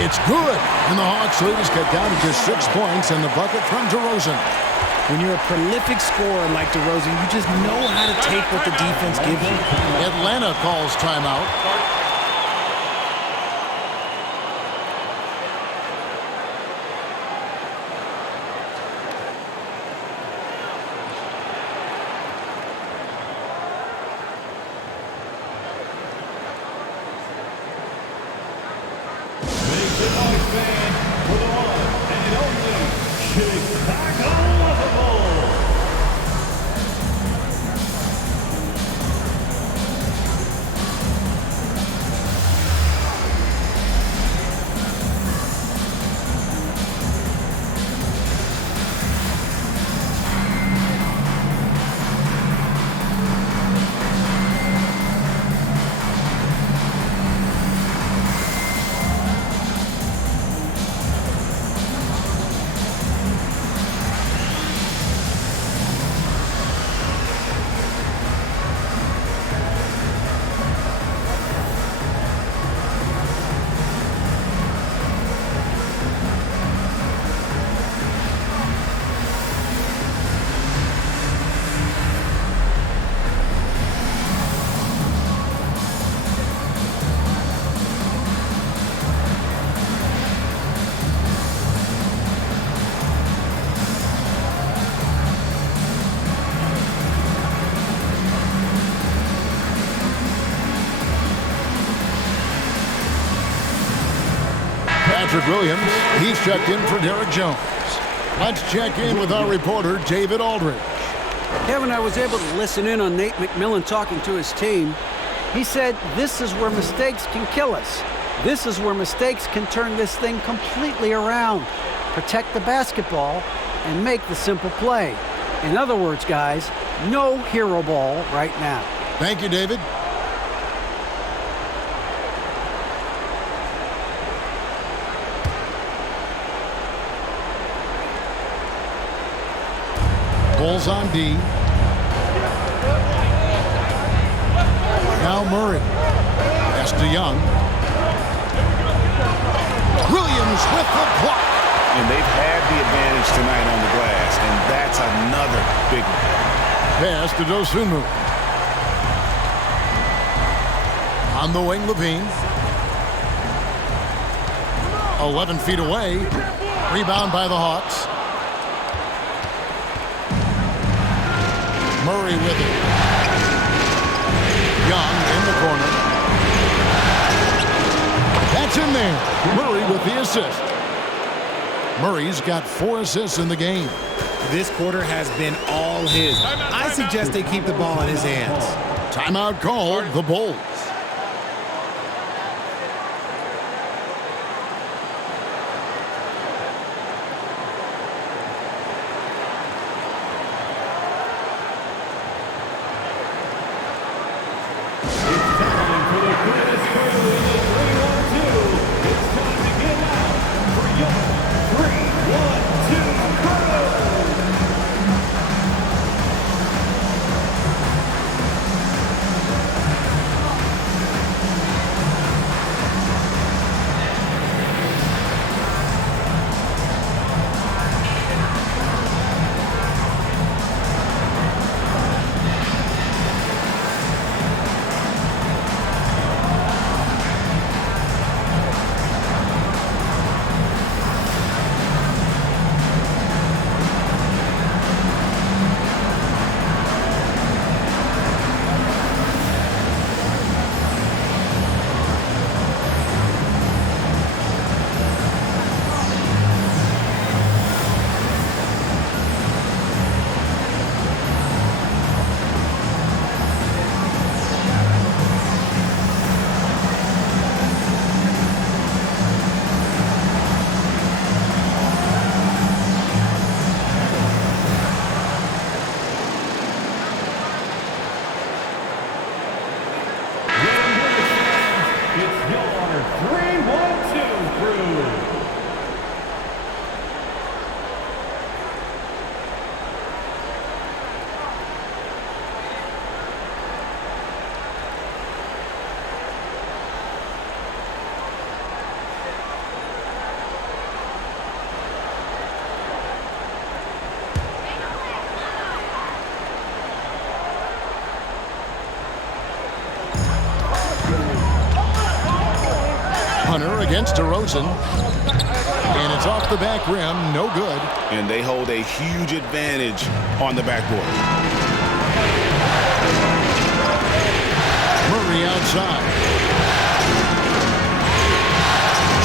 It's good. And the Hawks lead has cut down to just 6 points, and the bucket from DeRozan. When you're a prolific scorer like DeRozan, you just know how to take what the defense gives you. Atlanta calls timeout. Patrick Williams. He's checked in for Derek Jones. Let's check in with our reporter, David Aldridge. Kevin, I was able to listen in on Nate McMillan talking to his team. He said, this is where mistakes can kill us. This is where mistakes can turn this thing completely around. Protect the basketball and make the simple play. In other words, guys, no hero ball right now. Thank you, David. Bulls on D. Now Murray. Pass to Young. Williams with the block. And they've had the advantage tonight on the glass, and that's another big one. Pass to Dosunmu. On the wing, Levine. 11 feet away. Rebound by the Hawks. Murray with it. Young in the corner. That's in there. Murray with the assist. Murray's got 4 assists in the game. This quarter has been all his. I suggest they keep the ball in his hands. Timeout called, the Bulls. Hunter against DeRozan. And it's off the back rim, no good. And they hold a huge advantage on the backboard. Murray outside.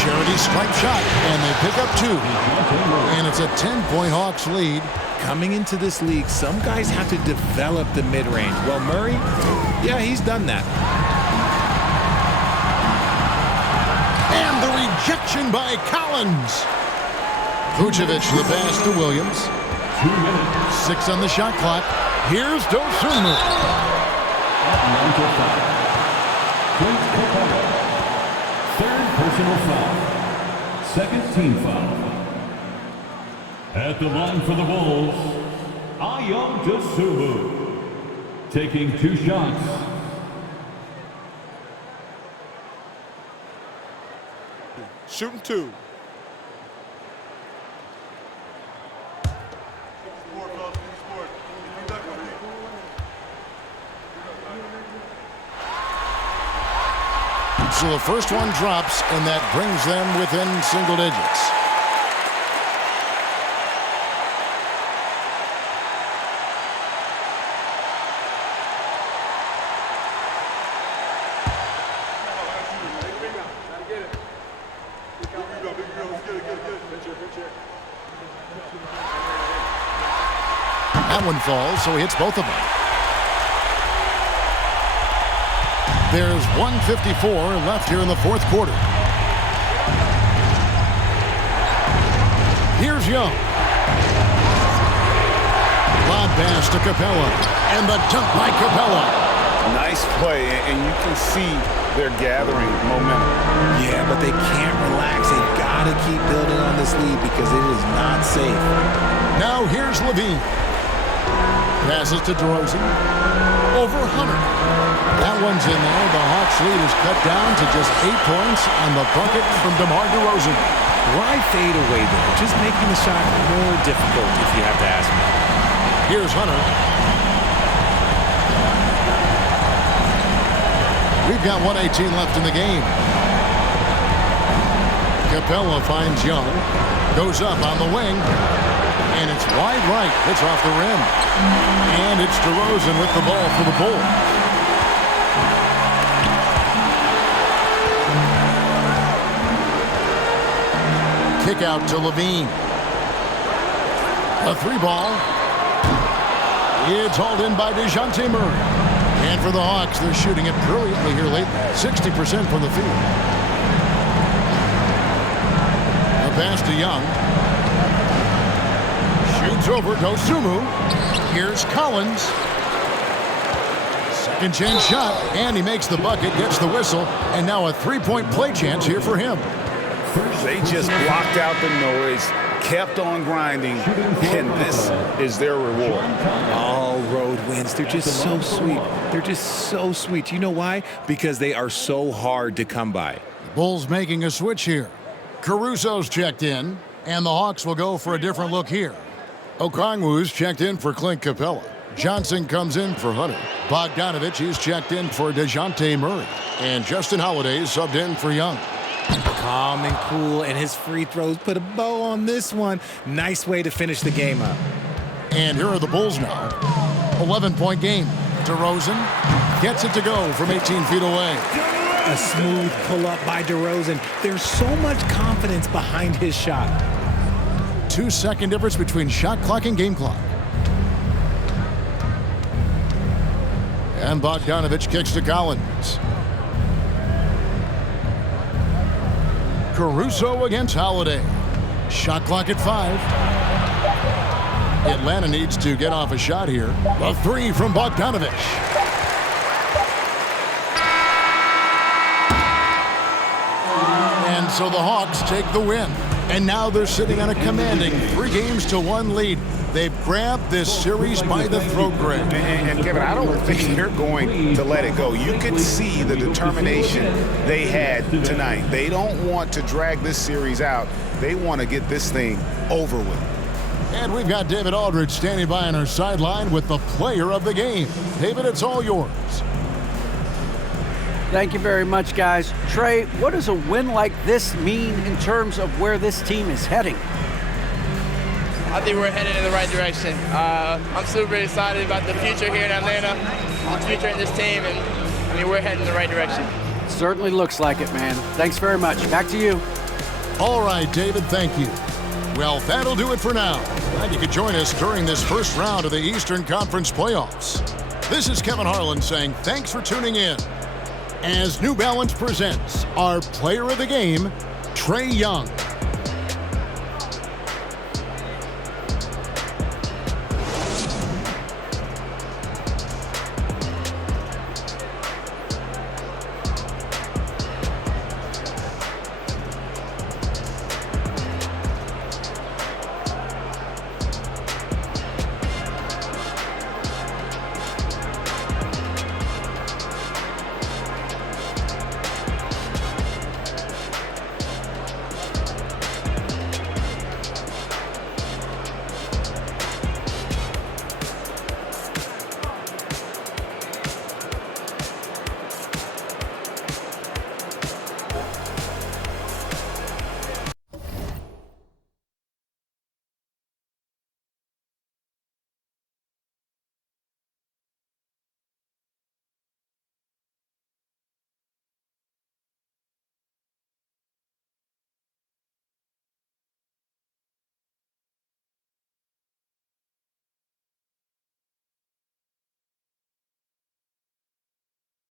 Charity stripe shot, and they pick up 2. And it's a 10-point Hawks lead. Coming into this league, some guys have to develop the mid-range. Well, Murray, yeah, he's done that. And the rejection by Collins. Vucevic the pass to Williams. 6 on the shot clock. Here's Dosunmu. Third personal foul. Second team foul. At the line for the Bulls, Ayo Dosunmu. Taking 2 shots. Shooting 2. So the first one drops, and that brings them within single digits. That one falls, so he hits both of them. There's 1:54 left here in the fourth quarter. Here's Young. Lob pass to Capella. And the dunk by Capella. Nice play, and you can see they're gathering momentum. Yeah, but they can't relax. They've got to keep building on this lead because it is not safe. Now here's Levine. Passes to DeRozan. Over Hunter. That one's in there. The Hawks lead is cut down to just 8 points on the bucket from DeMar DeRozan. Why fade away there? Just making the shot more difficult, if you have to ask me. Here's Hunter. We've got 1:18 left in the game. Capella finds Young. Goes up on the wing. And it's wide right. It's off the rim. And it's DeRozan with the ball for the Bulls. Kick out to Levine. A 3-ball. It's hauled in by DeJounte Murray. And for the Hawks, they're shooting it brilliantly here late. 60% from the field. A pass to Young. Shoots over Dosunmu. Here's Collins. Second chance shot. And he makes the bucket, gets the whistle. And now a 3-point play chance here for him. They just blocked out the noise, kept on grinding, and this is their reward. All road wins. They're just so sweet. They're just so sweet. You know why? Because they are so hard to come by. Bulls making a switch here. Caruso's checked in, and the Hawks will go for a different look here. Okongwu's checked in for Clint Capella. Johnson comes in for Hunter. Bogdanovich is checked in for DeJounte Murray. And Justin Holiday subbed in for Young. Calm and cool, and his free throws put a bow on this one. Nice way to finish the game up. And here are the Bulls now. 11-point game. DeRozan gets it to go from 18 feet away. A smooth pull-up by DeRozan. There's so much confidence behind his shot. 2-second difference between shot clock and game clock. And Bogdanovich kicks to Collins. Caruso against Holiday. Shot clock at 5. Atlanta needs to get off a shot here. A 3 from Bogdanovich. And so the Hawks take the win. And now they're sitting on a commanding 3-1 lead. They've grabbed this series by the throat, Greg. And Kevin, I don't think they're going to let it go. You could see the determination they had tonight. They don't want to drag this series out. They want to get this thing over with. And we've got David Aldridge standing by on our sideline with the player of the game. David, it's all yours. Thank you very much, guys. Trey, what does a win like this mean in terms of where this team is heading? I think we're headed in the right direction. I'm super excited about the future here in Atlanta, the future in this team, and I mean, we're heading in the right direction. Certainly looks like it, man. Thanks very much. Back to you. All right, David, thank you. Well, that'll do it for now. Glad you could join us during this first round of the Eastern Conference playoffs. This is Kevin Harlan saying thanks for tuning in. As New Balance presents our player of the game, Trae Young.